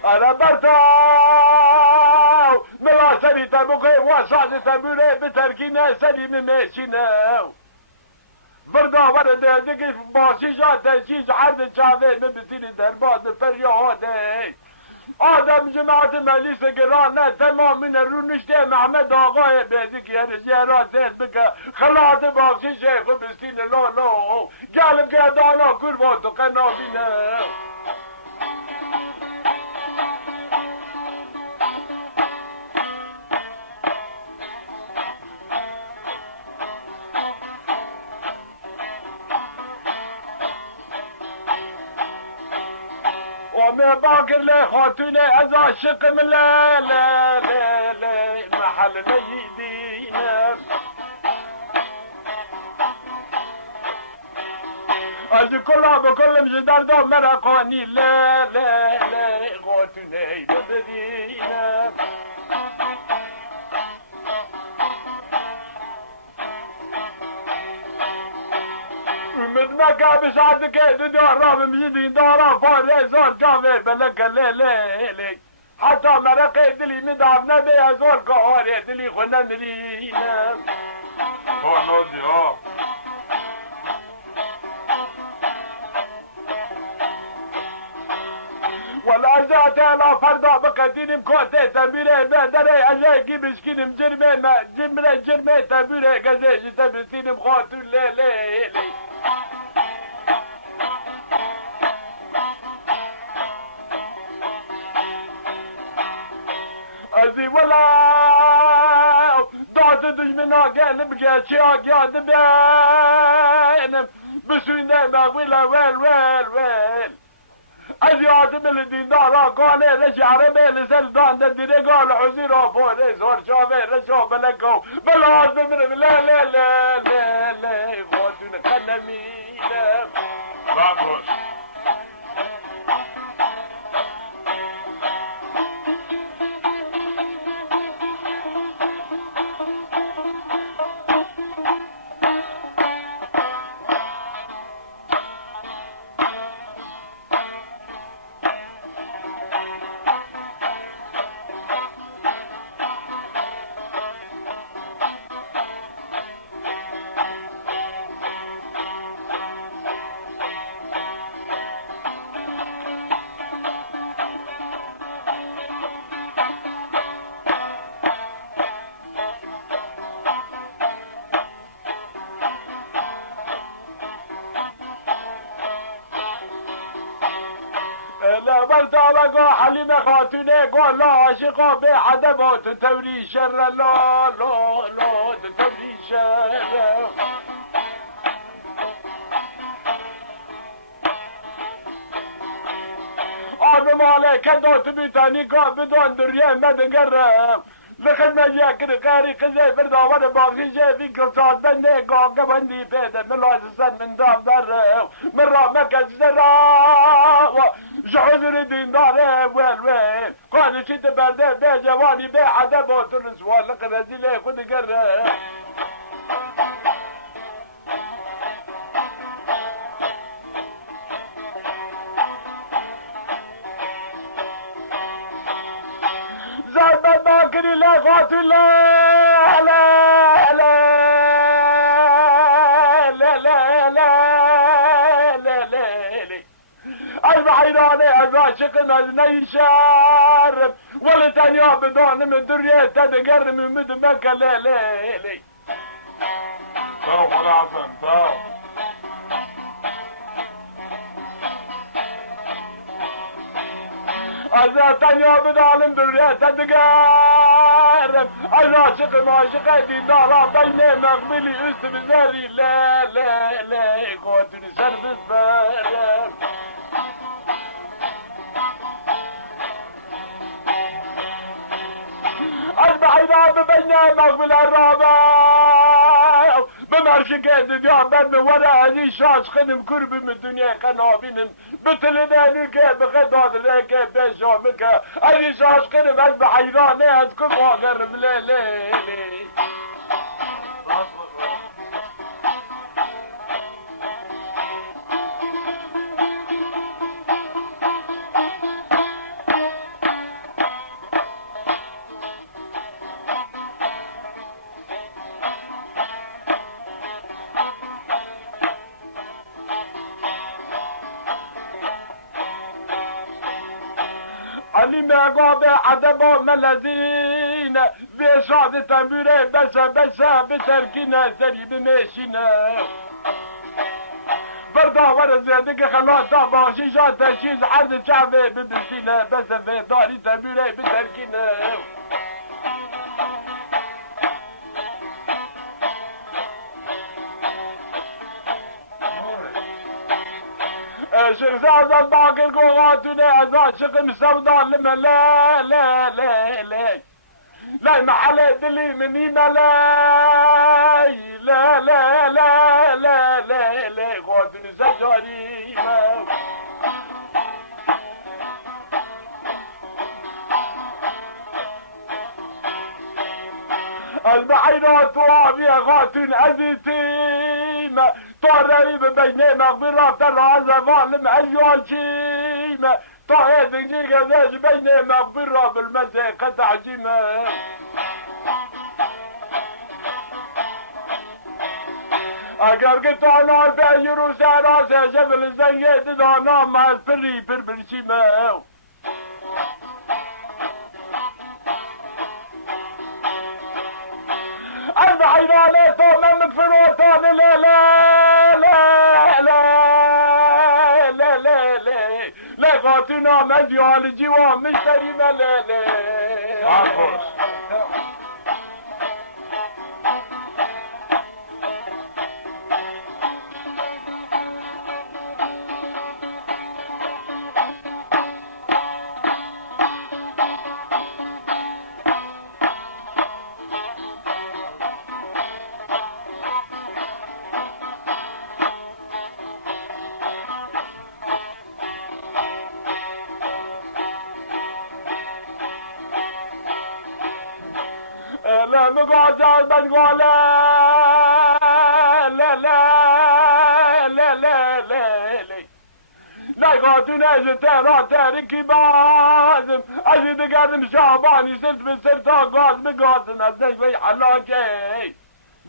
انا برتاو ملا سری تبقی واساد سبوره بترکینه سلیم میشینه بردا ورده دیگه باشی جاته چیز حد چاوه مبسیلی در باز فریاده آدم جماعت مجلس گرانه تمامین رونشته محمد آقای بیدی که رجیرات اسمکه خلات باقی شیخ و بسین لولو گلم گردانا کربات و قنابینه وما باقر لي خاتوني از عاشق من لا لا لا لا محل ميدينا از كلها بكل مجدر دو مرقاني لا لا لا خاتوني بدينا مدمكة بسعدك دارا بمجدين دارا فارزات كافر بلك ليلي حتى مرقي دلي مدعم نبي ازور كهاري دلي خلنا ملينا نوزي والأرزات لا فردا بقدين كوتي تبيري بدري أجاكي مسكين مجرمي ما جرمي تبيري كزيش تبسين مخاطر ليلي أزي ولا ضعت دجمنا قال بقى شاك يا دبانم بسوينا ما ولا ويل أزي عادم الدين دارا قال رجع ربيل زلدان الدين قال حزيرا فوريز ورشافي رجع بلكو بلعظم من لا خودون قلمينا باكوش برتالقو حليمة خاتوني قول لا عاشقا بعدمات توري شر لا توري شر آدم عليك دوت بيتاني قا بدون دريا ما تقرب لخدمة ياكر قاري قزي فردا وانا باغي جيبي قصاص بني قا قبندي بيدا من العزيزان من دام در من رامك الزرا جحوذر دين داره ويل قال شد برده بي جواني بي عدب وترس والق رزيله خد قرر زرب باكري لا قاتل لا لا لا البحيراني الراشق نزني شارب ولا تاني بدون من درية تتقرب من مدمك ليلي صاو خلاصا صاو أزا تاني بدون من درية تتقرب الراشق ماشق دي دارا بيني مغملي اسم زاري لا قوتني سرب السرب البحيرات بينا مقبل الرابع بمرش قيد يا بن ولا هذي شاش خنم كرب من الدنيا قنابين بتلنا لك بخداد لك بشامك هذي شاش خنم البحيرات اذكر واغر ليلي علي ما قابع عدبا ملذين في شعب تنبيري بسا بتركينا زريب ماشينا بردا ورد زيادك خلاصة باشي جا تشيز حرد شعبي بدسينا بس في داري تنبيري بتركينا شغزاز الباقي القوغاتنا عشق مسودا لما لا لا لا لا لا محل دلي مني ملاي لا لا لا لا لا لا قاتل سجاري البحيرات وعبيا غاتن أزيتيم طاريب بين مغبرات الرعزة ظالم أيواشيم طاهد نجيك ذاش بين مغبرة بالمزيقة تعجيمة اگر قلت انا باير وسارة جبل زيد انا ما بري بربرشيمة البحيرة لا تونا مكفروتان لا لا لا لا لا لا لا لا قاتنا مديال الجوام مشتري لا لا لا مقعد بتقول لا لا لا لا لا لا لا قاتنا جترا تاركي بازم أجد قادم شعباني سرت بسرتا قاز بقازم أزاي بي حلاكي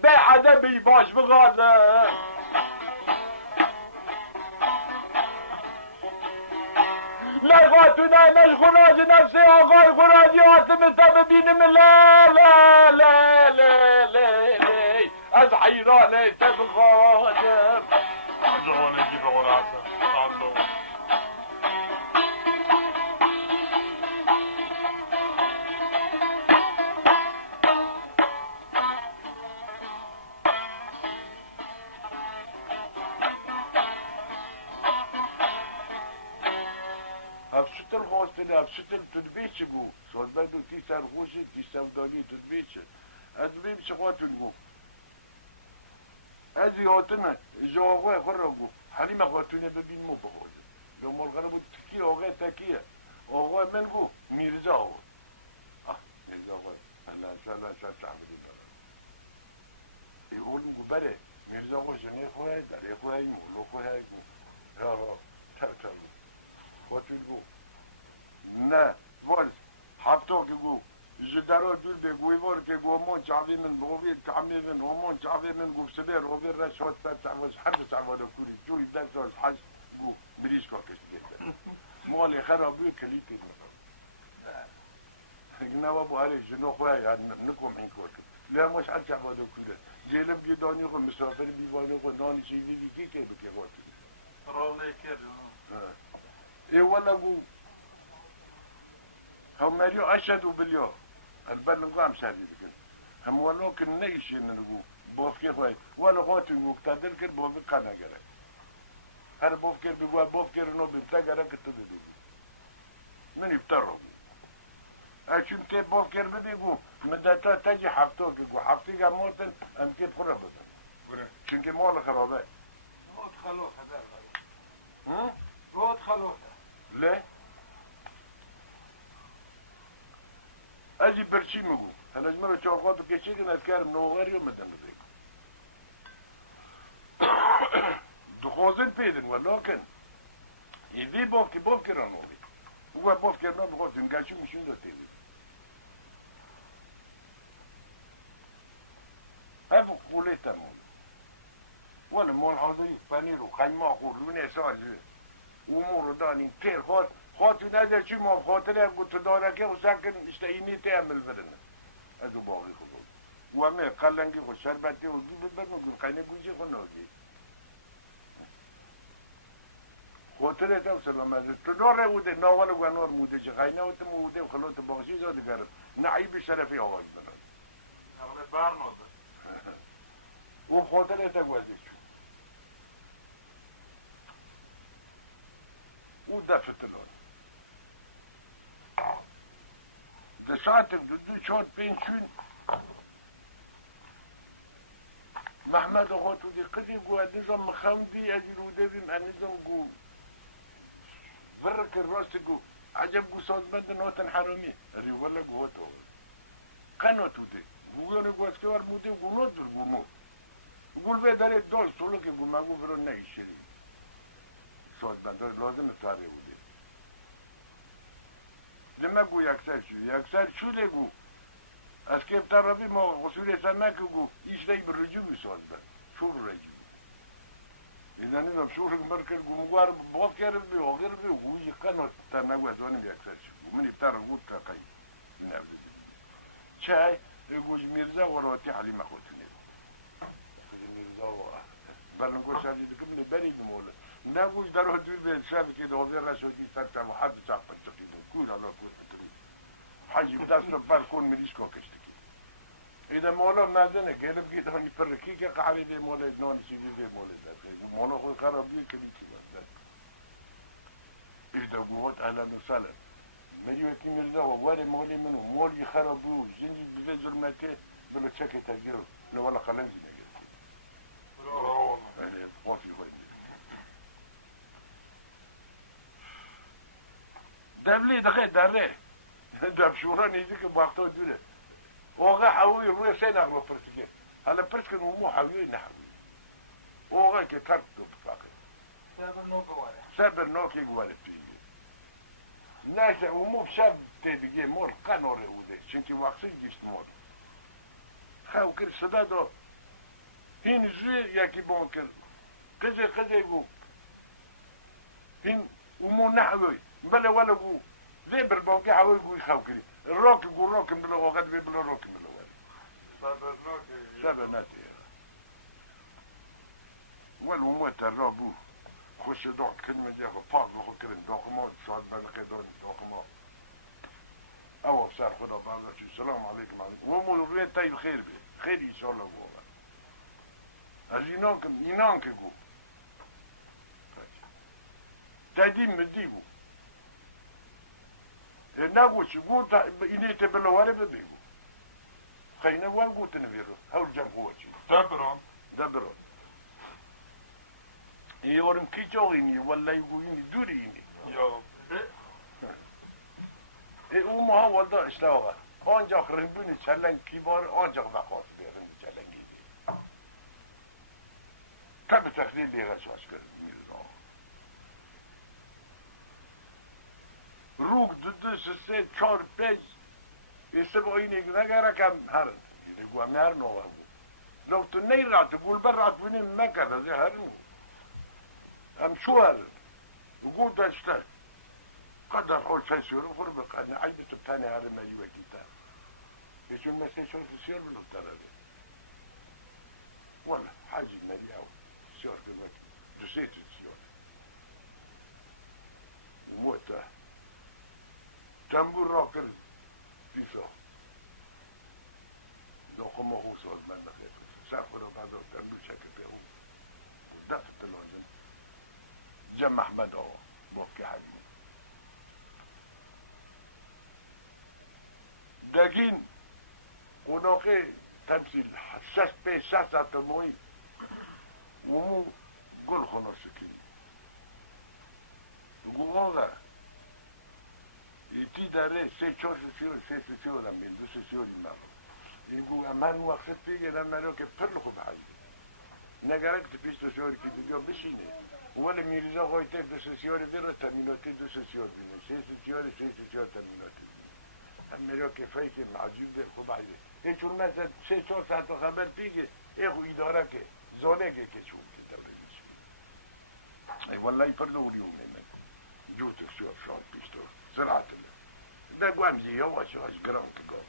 بي حدا بي باش بغازم لا قاتنا مش خراج نفسي أغاي خراج ياسم سببين من لا لا لا لا لا لا أزحيراني تبغاجم أجروني كيف وراسة أفشتر خوستر أفشتر تدبيش جو صوت بدو تيسر خوشي تيسر داني تدبيش أدبيم شخواتن جو أزي هاتنا جواغوه خرقو حريم خواتونه ببين مو بخوز يوم الغرب تكي أغوه تكيه أغوه من جو ميرزا هو ميرزا هو الله شاء تعملي بلا يقول مكو بله ميرزا هو جنيه خواه داري خواه يمولو خواه يمولو يا رب تر خواتون نه وارد حتی که گو جدارا دور به گویوار که گومان جاوی من بغوی تعمی من گومان جاوی من گفت سبه روی رشوت سر تعوض حرف تعوض کوری جوی درد از حج گو بریش کا کشیده مال خرابی کلیپی نوا بوهری جنو خواه نکوم این کار لا مش حج تعوض کوری جیلم گیدانی خو مسافر بیوانی خو نانی چیزی بیکی که بکی خواهد راوله کرد ايه ولا قو هم مليو اشهدوا باليوم البلد قام سالي بكن هم ولو كن نيشي نقو بوفكير خوي ولا غوتي نقو كتادل كر بوفي قانا قرأ هذا بوفكير بيقول بوفكير نو بمتا قرأ كتادل من يبتروا اشون كي بوفكير بيقول مدتا تجي حفتوك يقول حفتي قاموتن ام كيف خرفتن شون كي مولا خرابات موت خلوه هذا هم؟ موت خلوه ليه؟ اجي برشي مقول انا اجمل شوفات وكيشيك نذكر من غير يوم مدن بديك دخوزن بيدن ولكن يدي بوفكي رانوبي هو بوفكي رانوبي قلت نقاشي مشين دو تيدي هفو قولي تمون وانا مول حاضري بانيرو خيما قولوني سالي امور داني كير خاطر نده چی ما خاطر گوت داره که وساكن اشتهيني تعمل بدنا ادو باقي خلود وما قلنگي خو شربتي ودي بدنا نقول قينه كوجي خنودي خاطر تا سلام تدور وده نوال ونور موده چ قينه وت موده خلود باقي زاد کرد نعيب شرفي آواز بنا أغلب بارنوز و خاطر تا گوزش دفتلون ده ساعت دو چهار پنجون محمد آقا تو دی قدی گو ادیزم مخمدی ادی روده بیم انیزم گو ورک راست گو عجب گو سازمند نوتن حرامی اری ولا گو هتو قنو تو دی گوگل گو اسکوار بوده گو ندر گو مو گول به داره دار سولو که گو مگو برو نگیشری سازمند لازم تاره بوده لما گو یکسر شو گو از که ابترابی ما غصور سنک گو ایش لی بر رجوع سازمند شور رجوع اینا نیدم شور مرکل گو مگوار باف کرد بی آغیر بی گو یکن تا نگو از آنیم یکسر شو من ابتر گو تا قی نبدی چای گوش میرزا و راتی حلیم خودتونه میرزا و بلنگو شالی دکم نبری بموله نگوش در حدود به شب که دوزه رشدی سرطم و حد چاپ پشتی دو کول الله کول بتونی حجی دست رو برکن مریش کو کشتی ایده مولا مدنه که الب گیت هنی فرکی که قعری دی مولا ادنان چیزی دی مولا زد مولا خود خرابی کلی کی بسد ایده گوات اهلا وسهلا مجيوتي مرزا ووالي مولي منو مولي خرابو زنجي بلا ظلمته بلا تشكي تجيرو لو ولا خلنجي نجيرو يعني ما في وين دبلي دقيق داره دب شورا نيجي که وقتا دوره اوغا حوي روی سين اغلو پرسكي هلا پرسكي مو حوي نحوي اوغا که ترك دو بفاقه سابر نوكي قوالي نشه و مو شب دیگه مول قناره بوده چونکه وقتی گشت مول خواهو کرد صدا دو این زوی یکی بان کرد قضه گو این مو نحوی بله ولا گو زی بربانگی حوی گوی خواهو کرد راکم بلا آقاد بی بلا راکم بلا ولی سبرناتی ولو موت الرابو خوش داد كلمة جاها فاض بخو كرن داخما شاد من قدرن داخما او افسر خدا بعضا چو سلام عليكم ومو روی تایب خیر بی خیر ایشالله گو از اینان که گو تایدیم مدی گو نگو چو گو اینه تبلواره ببیگو خیینه وال گو تنویرو هول جمعوه چی دبران يورم كي جوغيني ولا يقوليني دوريني وما هو والله اشتاوه آنجا خرنبوني چلن كيبار آنجا مخاص بيرن چلن كيبي كم تخليل ليغا شواش کرد میرنا روگ دو سه چار پنج استبا اینه نگره کم هرد اینه گوه مهر نوه لو تو نیرات گول بر رات بینه مکرد از هرنو هم شوال وقول داشته قدر حول فاسيور وفر بقى انا عايزة تبتاني على ما يبقى كتاب يجون ما سيشور فاسيور من الطلبة ولا حاجة مالي او فاسيور كما تسيت فاسيور وموتا تنبور راكر فيسا لو خما هو صوت من نخيط سافر وبعده تنبور شكل بيهو ودفت الوزن جمع احمد آقا بافك حريم داگین قناقه تمثیل شش به شش ساعت موی ومو گل خناسکی گوغا ایتی داره سه چهار سیور هم میل دو سیوری مقام این گوغا من وقت بگیرم منو که پرل خوب حدی نگرک تو پیش دو سیوری که دیگه بشینه ولی میرزا قایته دو سیوری بیره تمیناتی دو سیور بینه سه سیور تمیناتی هم میرا که فایت معجوب ده خوب عیده این چون مثلا سه چهار ساعت خبر بگه ایخو ایداره که زانگه که چون که تبریزش ای والله پردوری اومه جوت سیور شاید پیش دو زراعت ده گوهم دیگه واشه هاش گرام که گام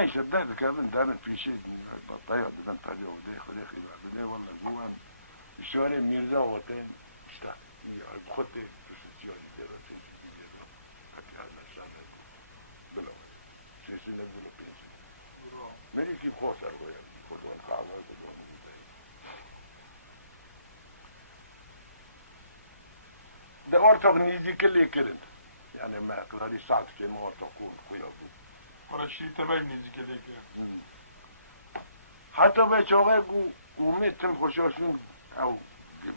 نیشه ده بکردن دارن پیشه بطایا دادن پریا و ده خودی خیلی بده والله گوهم اشتواره میرزا وقتین اشتا خود ده دوست زیادی ده ملكي بخوصر ويا خطوة القاعدة مرتق نيجي كل كرنت يعني ما قدر يساعد كي مرتق وياكو مرة شيء تبعي نيجي كده كده حتى بيشوغي وميتم خشوشون او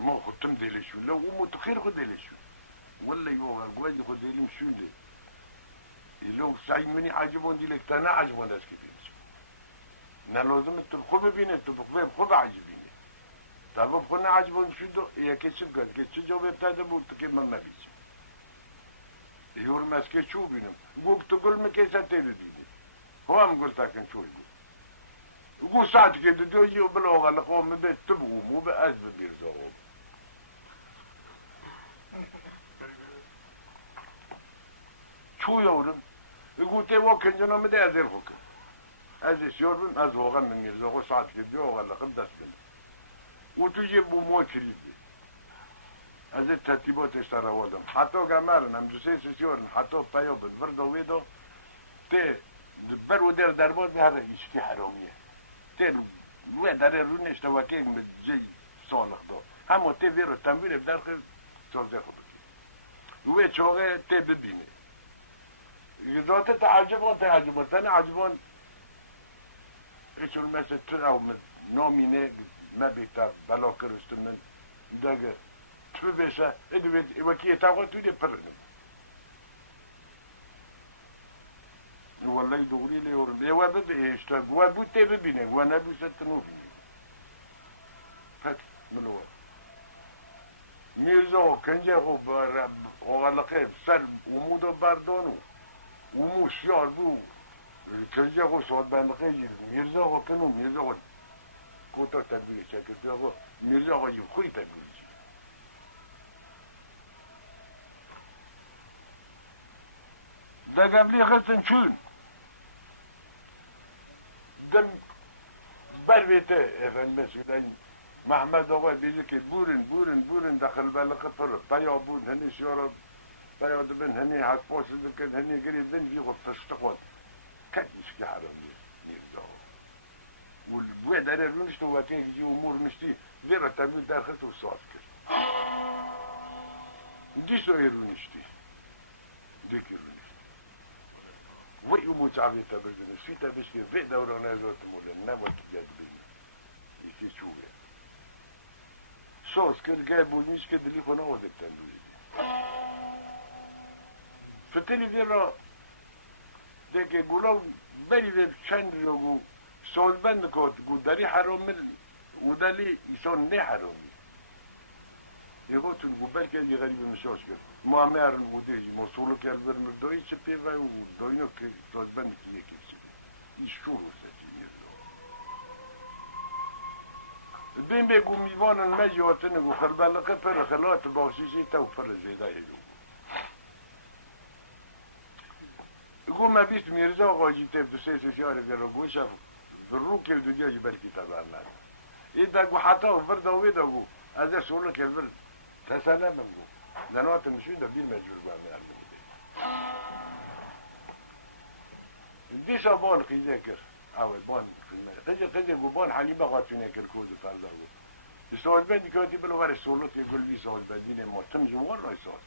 ما ختم ديلشو لو متخير خد ديلشو ولا يوغا قواد خد ديلم شو دي لو سعيد مني عجبون دي لك تانا عجبون ناس كتير نا لازم تبخو ببينه تبخو بخو عجبينه طالبو بخونا عجبون شو دو يا كيسب قد كيسو جواب ابتاده بول تكيب ما بيش يقول ماسكي شو بينم قلت تقول مكيسة تيدي هو هم قلت لكن شو يقول يقول ساعة كده دو يجيو بلوغة لقوم بيت تبغو مو بأزم بيرزاقو شو يورم يقول تي وكن جنا مدى أزير خوك أزي شوربن أزوغا من يرزاقو ساعة كده يوغا لقم دسكن وتجيبو موكري أزي ترتيبات اشترى ودم حتى كمارن هم دوسي سيورن حتى بايو بالفردو ويدو تي برو دير دربات بهذا يشكي حرامية تي وين داره رو نشتواكي من جي صالح دو همو تي ويرو تنوير بدرخ صالح خودك وين شوغي تي ببيني ذات تعجبون تاني عجبون ايش المسا تراو من نوميني ما بيتا بلا كرستو من داغ تبيشا ادوي وكي تاغو تودي برن والله يدوري لي ورم يا ولد ايش تقوا بوتي ببيني وانا بيستنوفي فك من هو ميزو كنجا هو برب وغلقه سر ومودو باردونو وموش يعربو كنجا هو صوت بندقي ميرزا هو كنو ميرزا هو كوتا تنبيه شكل هو ميرزا هو يخوي تنبيه ده قبلي خلصن شون دم بلويته افن مسؤولين محمد هو بيجيك بورن دخل بالك طرف طيا بون هني شرب طيا دبن هني حد بوش دكن هني قريب دن في غطشتقون كتش كحرام يرزاو والبواد انا رونشتو واتين يجي امور مشتي غير التمويل داخلته وصوت كده ديشو يرونشتي ديك يرونشتي ويقوموا تعبين تبردون في تبشكي في دورنا زوت مولا نبوت بيد بي يكيشوه صوص كده جايبوا مش كده اللي كنا هو التندوي في التلفزيون ديك يقولوا بلي بشند يقولوا صوت بند كوت قدري حرام من ودلي يسون نه حرام يقول تنقول بالك اللي غريب مشوش كده معمر المدير مسؤول كير برم دوي تبي ودوينو كي صوت بند كي يكيش يشورو ستي بين بيقوم يبان المجي وتنقو خربالك پر خلات باشيشي تو پر زيدا يجو يقول ما بيست ميرزا غاجي تبسي سيارة غربوشا في الروك الدنيا يبركي تبعنا إذا قو حتى فرد ويدا هذا سؤولك الفرد تسلم منه لأنه تمشون ده بين مجبور بعمل دي شابان كي ذاكر أول بان في المال قدر قبان حليبة غاتوني كالكود فعلا السؤال بدي كاتي بالوغير السؤالات يقول لي سؤال بديني ما تمجمور رأي سؤال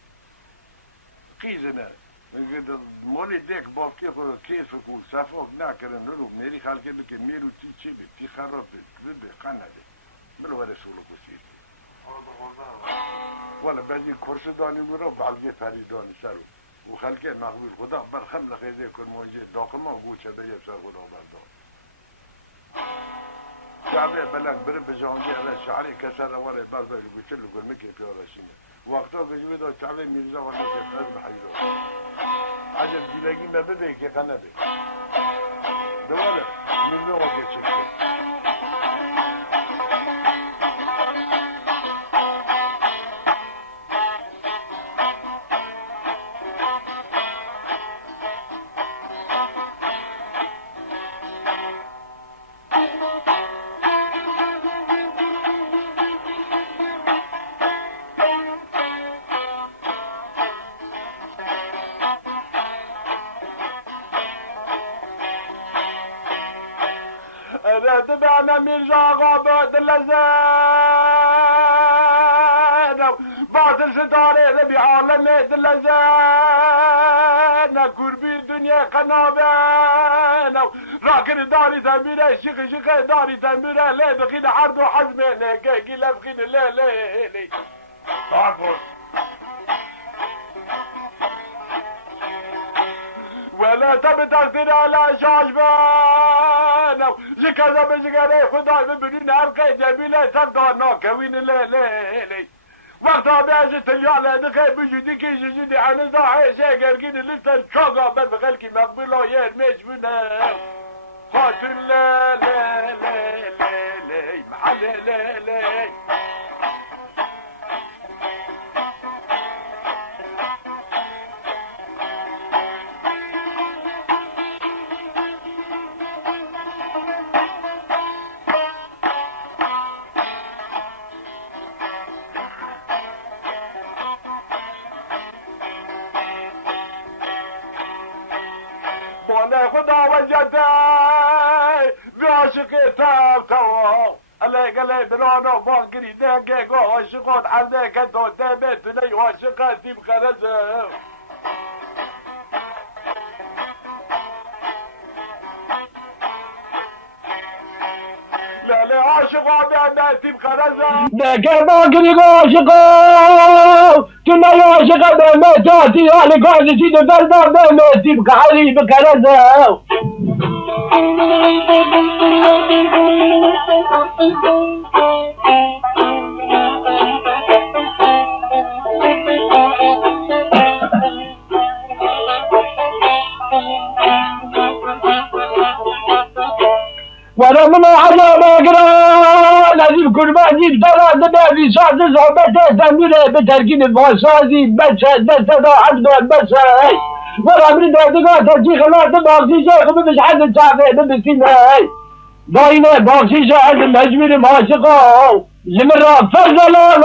قيزنا مولي ديك باف كيفك وصفاك ناكرن نلوك نيري خالك لك ميرو تيجي بتي خراب بتبه قناة بالوغير السؤالات وسير ولا بدي كرسي داني ورا بعلقي فريداني سرو وخلقه مقبول خدا برخم لخيزه كل موجه داخل قوش هذا يبسر خدا بردان شعبه بلند بره بجانجي على شعري كسر ورا بردان يقول له قول مكي بيارشينه وقتا كجوه دا شعبه ميرزا وانا جفرد بحيرو عجب دیلگی ما بده که قنبه دوله ميرزا واقع چکه تبعنا ميرزا غابات اللزان بعد ستاره لبي عالمي دلزانا كربي دنيا قنابانا راكن داري تنبيره شيخ داري تنبيره لا بخيل عرض وحزمه كي لا بخيل لا لي ولا تبتغدر على شاشبانا زكذا بزغره خدا ببنين هرقه جبيله تردانا كوين لي وقتا بیاز تلیال دخه بجودی که جدی عنزا حیشه گرگین لیتر چاقا بفقل کی مقبول آیر مجبونه خاطر لی محل لی وانا خدا وجدي بعشق تاو علي بلانو فاكري ذاك عاشقات عندك تو تبت لي عاشقاتي بخرزه لا عاشقات عندي بخرزه ذاك فاكري عاشقات كنا عاشقة بمتاتي على قاعدة سيدة بلدة بمتي بكحري بكرزة وانا من عذاب اقرا لازم كل ما اجيب ثلاث نبي صعد صعوبته تميله بتركيب الفوسازي بس عبد بس وانا من دقيقة تجي خلاص باقي شيء مش حد تعرفه بمسكينه باينه باقي شيء عند المجمل ماشقه زمرة فرزة لا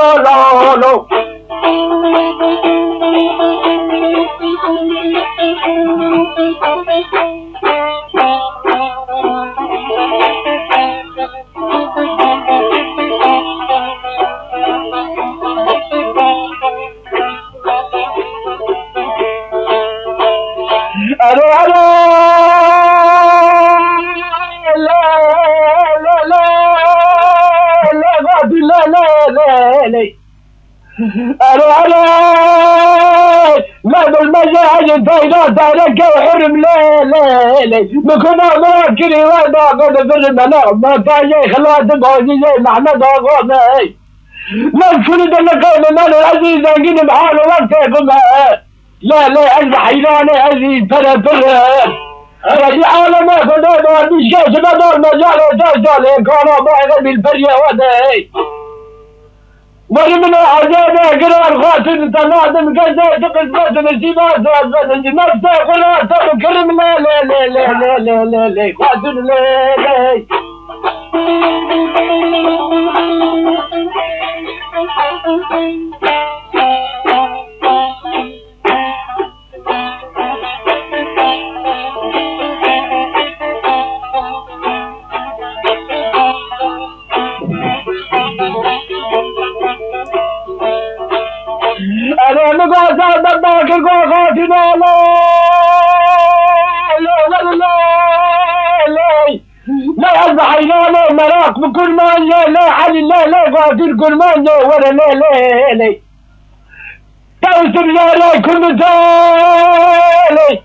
ما بالمجاعد فايدات عليك وحرم لا بكنا مراكري وانا قد في المنام ما تاجي خلات بوزيزي محمد اغوثي لا الفرد اللي كان مال العزيز اقين بحاله وقتكم لا عز حيراني عزيز فرد رجع عالمي خدا دار بشكاش بدار مجال تجالي كانوا بايغ بالفرية ودي ومن عذاب قرار خاطر تنادم كذا تقسمت نسيبات نفسه قرار تكرم لا خاطر لا أنا مقاطع دباك القاطنا لا يصبح لا مراق بكل ما لا حل لا قاتل كل ما ولا لا توسر لا كل تالي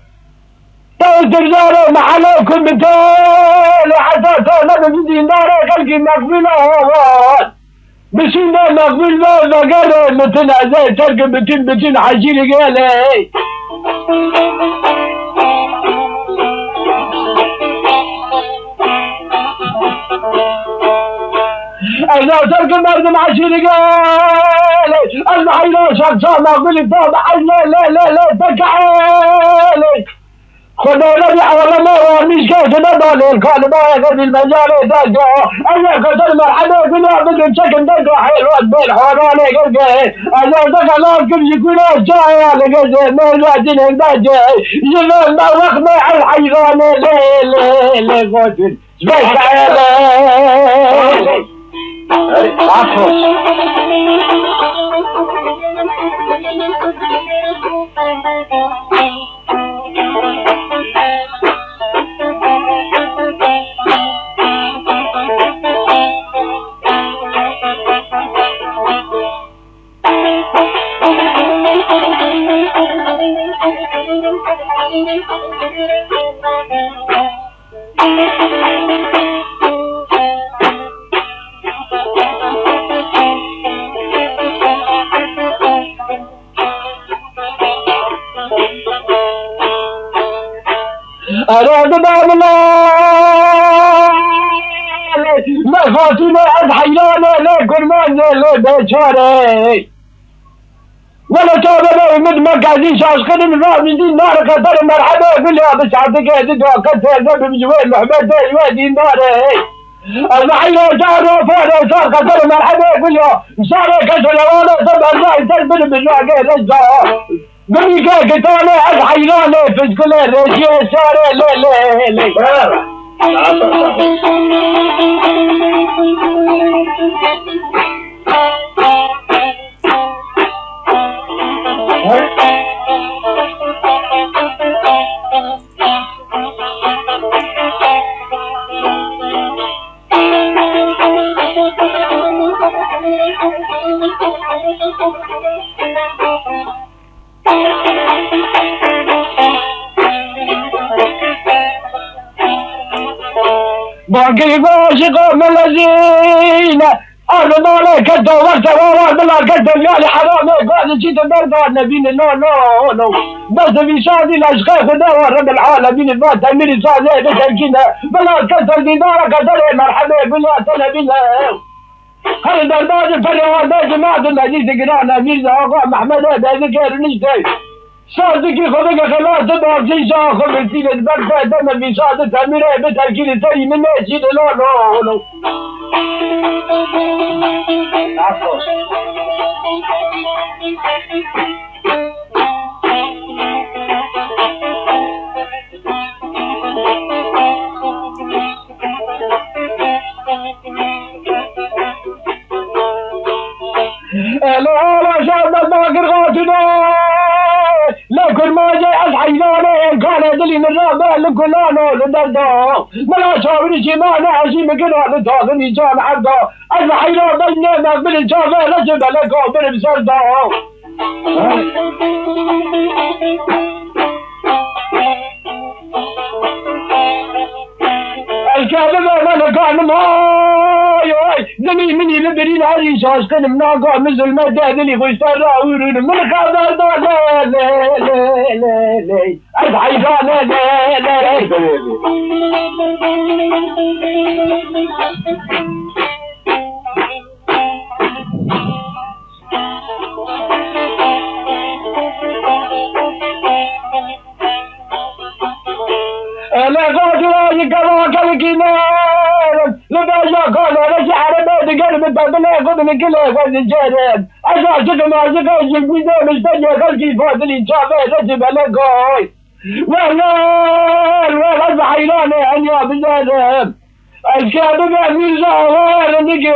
توسر لا محله كل تالي حتى تولد في دار خلقي مقبله بسينا مقبل ما قالوا متن عزاي تركب بتن حجيلي قالي أنا تركب مردم حجيلي قالي المحيلة شخصا مقبل الضوء لا تكعالي خدا ربيع والله ما ورميش كيف نضل كان ما يقدر المجال دقه انا كنت المرحله كنا بدهم سكن دقه حلوه بالحرانه قلقه انا دقه لازم يكون جاي على قلقه ما لازم الدجه يلا ما وخمه على الحيران لا قاتل سبيك على أراد بابنا ما فاتنا از حیرانه لگرمان لبچاره ولا تابع من مقاديش عشقين رامزين نار قدر مرحبا قل يا بسعدك هدد وقت هذا بمجوين محمد يوادي ناره المحيرة جارو فانا صار قدر مرحبا قل يا صار كسر وانا طبعا راي تلبن بالواقع رجع قل لك قتالي از حيرانه في كل الرجية سارة لا لا لا باقي باشق من الذين أنا مالك دورت ورا بالأركض اللي حرام قاعد جيت برضه نبينا لا لا لا بس في شادي الأشقاء خدا رب العالمين ما تمري صادق بتركينا بالأركض الدار قدر مرحبا بالله تنبينا هل درباج الفريق جماعة الذي تقرانا ميرزا آقا محمد هذا ذكر نجدي صادقي خذك خلاص باقي شاخذ الفيل البركة دم في شاد تمره بتركيل تري من نجيد لا لا لا لا لا شاد باقر غاتنا لكن ما جاء الحيوان كان دلي من الرابع لكلانه لدرده ملا شاوري شمانا عشي مكنا لتاغني جان عرضه الحيوان بيننا بالجافة لجب لكو بالبسرده الكاذب ما كان ماي دمي مني لبرين علي شاشكن مناقا مثل ما دادلي خشتر راورون من خاذر دا لا لا لا لا لا الحيفان لا لا لا أنا قادر يقرأ كالكنار لباشا قال رجع رباد قلب البابلا قبل كله والجارب أشعشك ما شكاش الجيدة مستجى خلقي فاضلي شافه رجب لقاي والله حيراني أن يا بجارب الكابل في زهوار نجي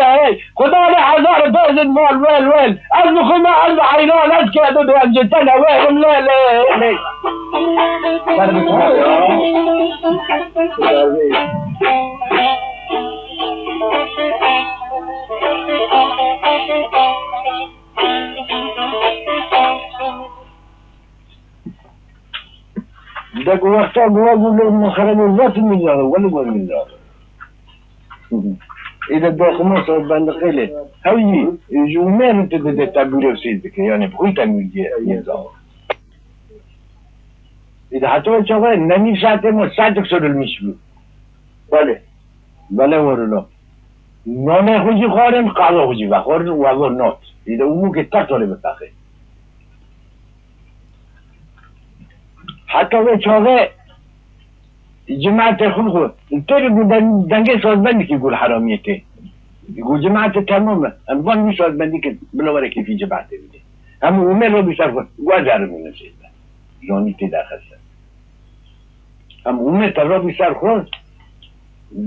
خداني حزار فازد مال ويل أزمخ ما أزم حيران أسكابل أنجتنا ويهم لا لا لا داك وقتا قواقوا مخرجوا الذات من جاره ولا قول من جاره إذا داخل مصر بندقيله هاوي جومان تدد تابولة وسيدك يعني بغيت أمي يزاو إذا حتى شغال نمي ساعتين وساعتك صار المشبو بله ورلا نانه خوشي خارن قضا خوشي بخار والله نات إذا أمو که تطاله بتاخه حتی به چاقه جماعت خود تری بود دنگه سازبندی که گول حرامیه که گول جماعت تمامه انوان می سازبندی که بلاوره که فی جماعته بیده همه اومه رو بیشتر خود گوزه رو می نسید جانی تی در خسته همه اومه تر رو بیشتر خود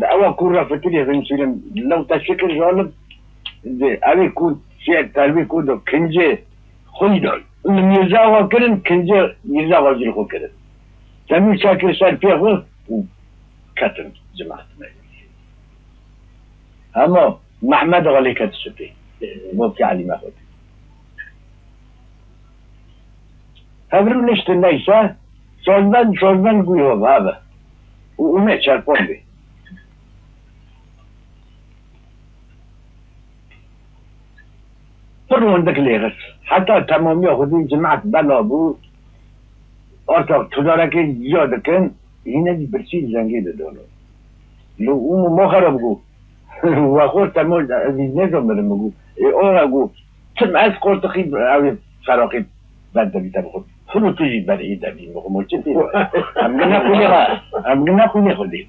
اول کور را فتیلی فنسولم لو تشکل جالب اوی کود شیعت تربی کود و کنجه خوی دار میرزا آقا کرن کنجا میرزا آقا جل خو کرن تمیر شاکر سر پی خو کتن جماعت مجلسی اما محمد آقا لیکت سپی مفتی علی مخوتی هفرو نشت نیسا سازمن گوی ها بابا اومه چرپان بی فرموندك ليغس حتى تمامي خذين جماعة بلا بود أرتا تدارك زيادة كان هنا دي برسيل زنجيدة دولو لو ما خرب جو وأخور تمام عزيز نظام مرمجو أوه جو تم عز قرط خيب أو فراقي بعد بيتا بخور فلو تجي برعي دبي مخمولتين أم قلنا كوني خدين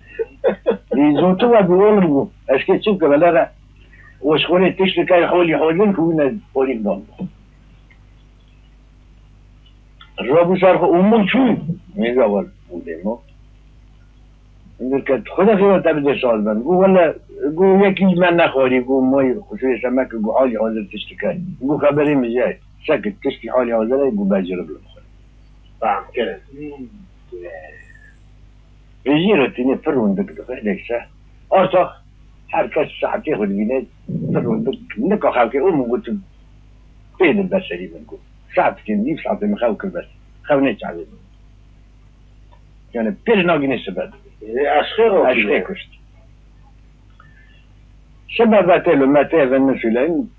زوتوا بيقولوا أشكي تشوف كبلاغة وشغولي تشتكي حولين كونا حولي بنام الرابو صار أمون شو ميزا أول وديمو إنك خدا خيرا تبدأ سالبان قو ولا قو يكي من نخوري قو ماي خصوصي سمك قو حالي حاضر تشتكي قو خبري مجاي ساكت تشتكي حالي حاضر قو باجرب لمخوري فهم كده يجيرو تيني فرون دك دك ليكسا أرتاح هر کس ساعتی خود بینه فرون نکا خواهی اون موقع بین البشری بنگو ساعت که نیف ساعت میخواه کل بس خواه نیچه عزیز یعنی پیر ناگی نیست بد اشخه کشت شبابته لمته و نسولین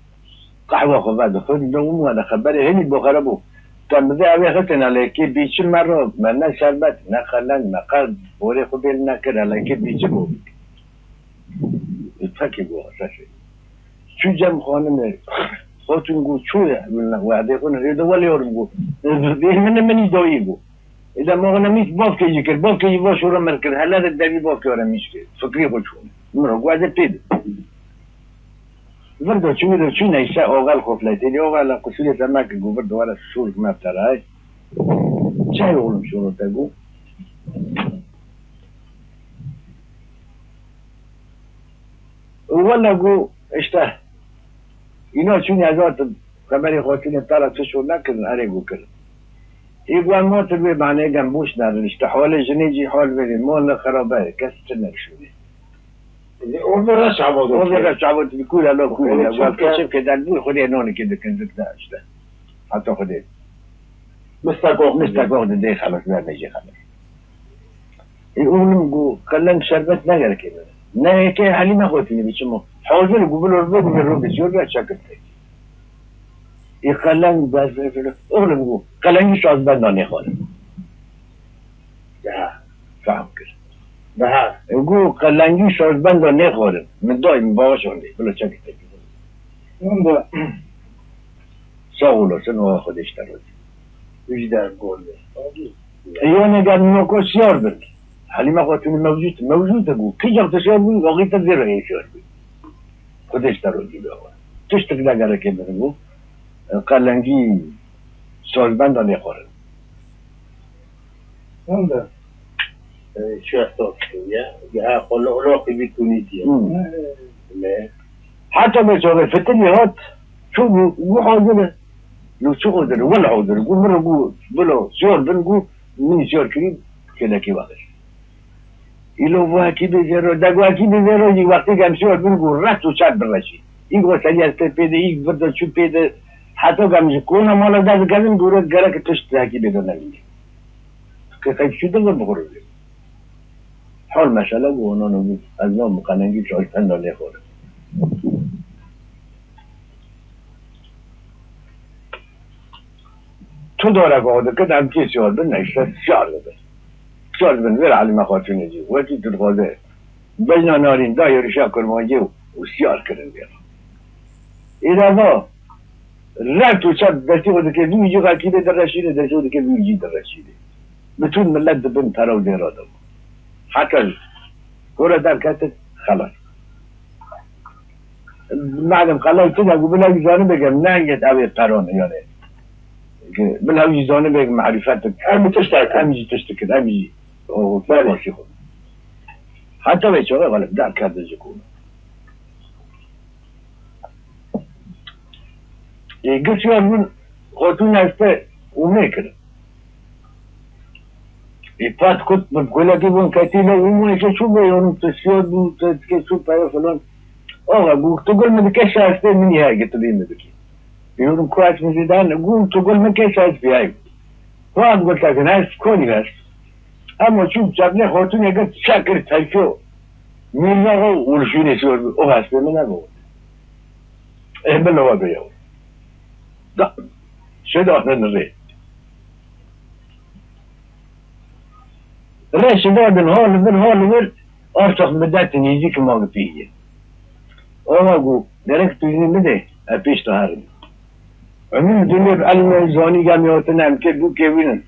قحوه خواه خود نوم وانا خبره هنی بخاره بو تم ده اوی خطن علیکی بیچل مرا من نه شربت نه خلن نه قرد بوری خوبیل نکر علیکی بیچل بو فكي بو اساسي شو جم خانم خاطر نقول شو وعده يكون هذا ولا يرمو من يدويبو اذا ما انا مش باف كي يكر باف كي يبغى شو رمركن هلا الدبي باف كي مش كي فكري خو شو مرة قاعد بيد برضه شو نيسا اوغال خوفلتي دي اوغال قصيه سماك جو برضه ولا شو ما بتراي شاي يقولون شو تقول ولا جو اشته اینا چون ازات خبری خاطر طلع تشو نکن اريگو کر يقول ما تبي معناه جنبوش نار الاستحوال جنيجي حال بدي مول خرابه كاس تنكشوني اون رشعبوت بيقول له كل قال كيف كده نقول خدي نون كده كنت اشته حتى خدي مستقوق ده خلاص ما بيجي خلاص يقول له خلنا شربت نجر كده نه که حالی نخوتینی بیچمو حاضر گوبل رو بسیار را شکل تایی ای قلنگ بزره فیلو اغلب گو قلنگی شاز بندانه خواهد فهم کرد گو قلنگی شاز بندانه خواهد من دایم باقا شونده بلا شکل تایی ساغولا سنوها خودش درازی ویجی در گلده یا نگر نوکو سیار برد حليمة خاتون موجودة جو كي جاب تشابه وغيت تزير هي شربي خدش تروجي بقى تشتك ده جرا كده جو قال لنجي سالبان ده يخورن هذا شو احتاج يا قول علاقة بتونسيا حتى بيسوي في التليهات شو مو حاضر لو شو حاضر ولا حاضر جو مرة جو بلو شور بنجو من شور كريم كده كي واقش إلو واقعي بزيرو داغو واقعي بزيرو يجي وقتی که همشور بنگو رست و چند برشی این گوشتری از پیده این برده چو پیده حتی که همشه کنه مالا دست کردن گوره گره که تشت واقعی بیدو نمیده که خیلی شده رو بخوره حال مسئله گو اونانو بود از نام مقننگی چای پندانه خوره تو داره گاده که دم که سیار بن نشته سیار بده سیار بن ویر علی مخاطونه جی وقتی تو دخواده بجنا نارین دایری شاکر مانجه و سیار کرن بیر ایده با رد و چند دستی خود که ویجی غاکیده در رشیده دستی خود که ویجی در رشیده بتون ملت بن تراو دیراده حتی گوره در کتت خلاص معلم خلاص تو نگو بلا جانه بگم نه یه اوی قرانه یعنی بالهوي زانه بيك معرفتك أمي تشتكي أمي وفارسي خود حتى بيشوغي غالب داك هذا الجكون قلت يا من خودتون هسته اون میکنه ایپات کت بگوله که بون کتیله اون که چون بیانو تسیار بود که چون پایه فلان آقا گو تو گل مدکش هسته منی های گتو بیم بکی بیانو کواش میزیدن گو تو گل مدکش هست بیایی خواهم گلتا که هست کنی هست اما چون جبنه خودتون اگر شکر تلکو میرنا آقا اولشونه سور بود او هسته من نگو بلوا بیاو دا شد آنن ری ری شده den håller avstånd med detta ni gick många pige och gå direkt in med det är pista här och nu det är alla zoni جمعیت نم که بو که بینن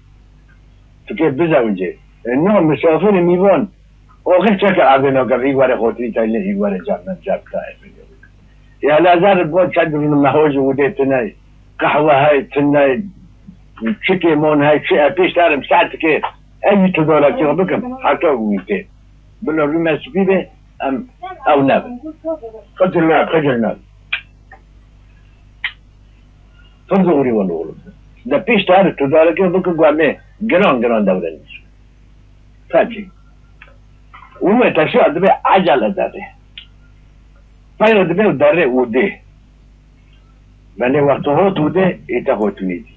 تو که بزاوجه نه مسافر میوان آخر چه عادنا که ایواره خاطری تایل ایواره جمع جبتا يا لازال بود شد من مهوج ودي تناي قهوة هاي تناي شكي مون هاي شيء بيش تعرف ساعتك أي تدولة كذا بكم حتى ويتين بلو رمى سبيبه أم أو ناب خجل ناب فنزوري ونقول ده بيش تعرف تدولة كذا بكم قامه جران دولة نيش فاجي وما تشوف ده عجلة ده پایین دبیر داره اوده من وقت ها توده ایتا خودتونیدی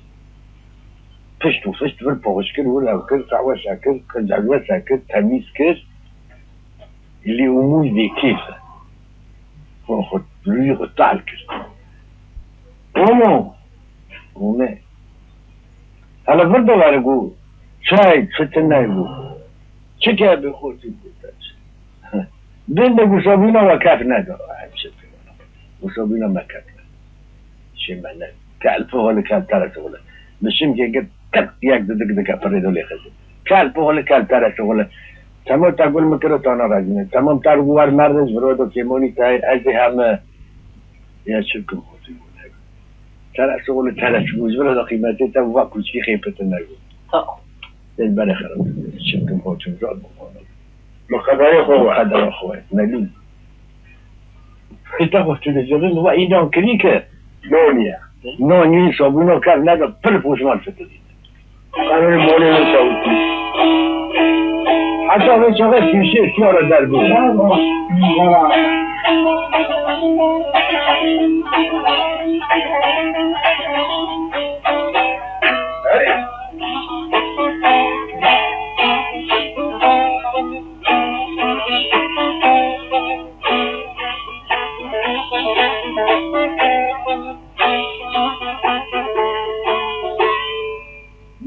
فشت بر پاوش کرد و لو کرد سعوه شکر کنجاگوه شکر تمیز کرد اللي اموی دی کیفه خود روی خود تعال کرد اومه حالا برد دواره گو چای فتنه گو چه که به خودتی بودتش دين بوسابينا وكاف نادر وسابينا ما كاف شي معناه كالفه ولا كان ترى شغله مش يمكن قد كت يقدر دق فريد ولا يخزن كالفه ولا كان ترى شغله تمام تقول مكرت انا راجل تمام تارغوار مرز برودو كيموني تاي ازهم يا شكم خوتي ترى شغله ولا قيمته تو كل شيء خيبه النجو البارح خرب شكم خوتي زاد مخدر أخوات مليون تاخذ تلفزيون وإيدان كريكة نونيا صابونة كان هذا بلفوش مال فتدين قالوا لي مولي نسوي حتى في شغل في شيء كيورا دربي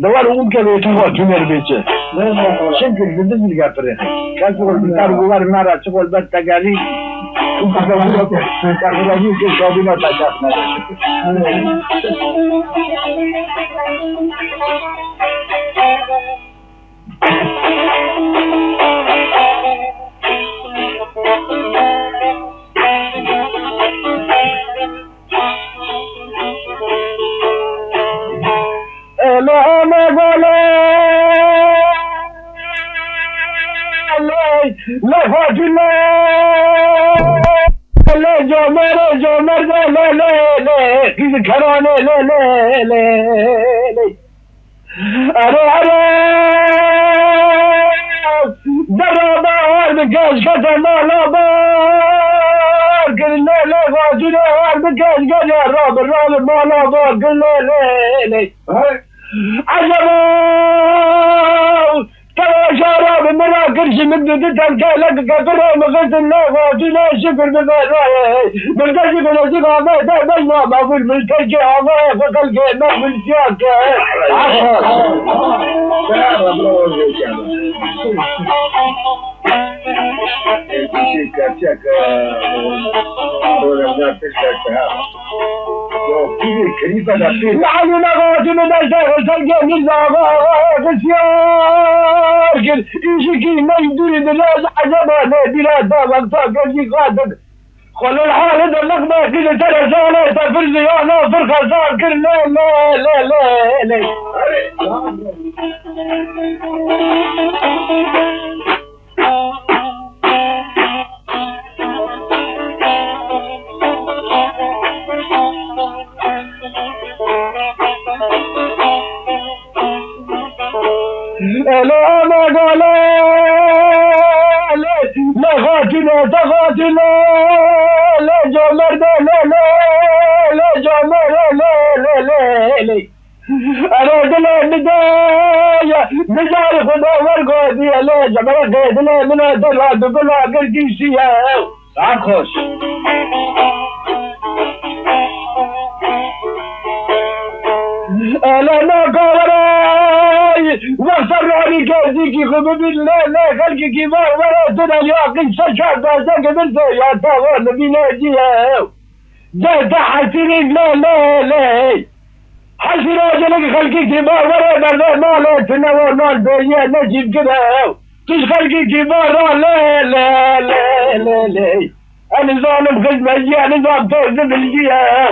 دوار اون که به تو جمهور بیچه شکل دیده میگه پره کاش بقول بیار گوار مرا چه بقول بعد تگالی تو بقول که کارگری که شابینا تاچاف نده شكر بالله بالقلب بالذي ما بينا ما في الملتجى ما في قلبي ما في الجاك يعني نغادي من الداخل تلقى من الزغار يشكي ما يدري الناس عجبها بلاد وقتها قادر خلو الحال هذا اللقمة كده ترى زالة تفرزي أنا فرخة زال كل لا لا ما قال لا قاتل تقاتل لا جمر لا جمر لا انا دل الندايا نزار خدا ورقودي لا جمر قيدنا من الدراد بلا قلقي سياو ساعت خوش انا ما قوراي وصراني كازيكي خبب لا خلقي كبار وراتنا الياقين سشعب بازاك بلسو يا طاوان بناجيها جاء تحسين لا حسن راجلك خلقي كبار وراتنا ما تنوى نال بيا نجيب كده تش خلقي كبار لا انا ظالم خدمة انا ظالم توزن الجيها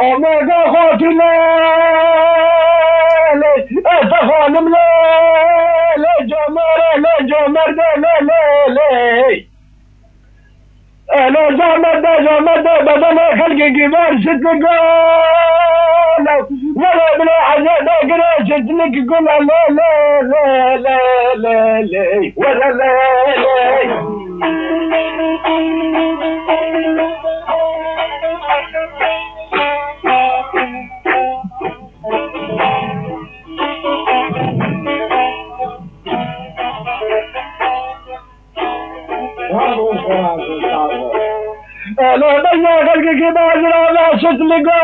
أميغا خاتنا أتخانم لا جمر أنا جمر بدنا خلقي كبار ستلقى ولا بلا حاجة داقنا ستلك قول لا ولا لا انا بيا خلقي كبار لا ستلقى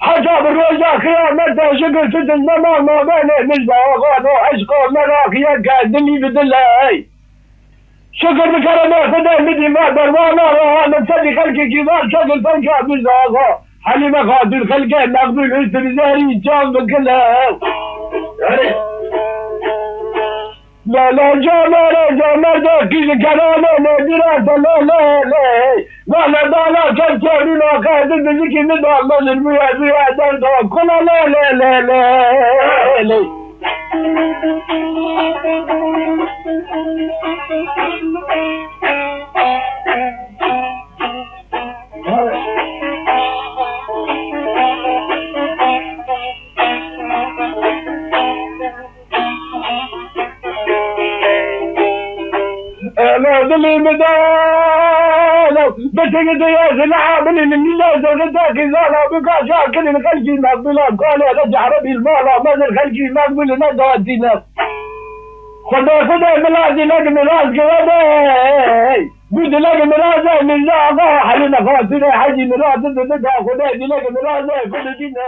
حسب الرجاء خيامته شكل ست الزمان ما بين مزباغان وعشق ومراك يا قادني بدلاي شكر بكرمه خده مدي ما دروانا وانا تصدي خلقي كبار شكل فنكا مزباغان حليمة خاطر خلقي مقبول استرزاري جام بكلها لا جمر دوكي كرامة نادرة لا بالا كالتوري لا قادر بذكي ندعم مصر بيها دردها كلها لا انا ذلي مدانا بتجد يا زلعابل اللي لا زغداك زانا بقى شاكل الخلقي مقبلا قال رجع ربي المالا ما الخلقي مقبل ندواتنا خدا ملازي لك ملاز قوادي بود لك ملازي من زاغا حلنا خاطر حجي ملازي بدها خدا لك ملازي كل دينا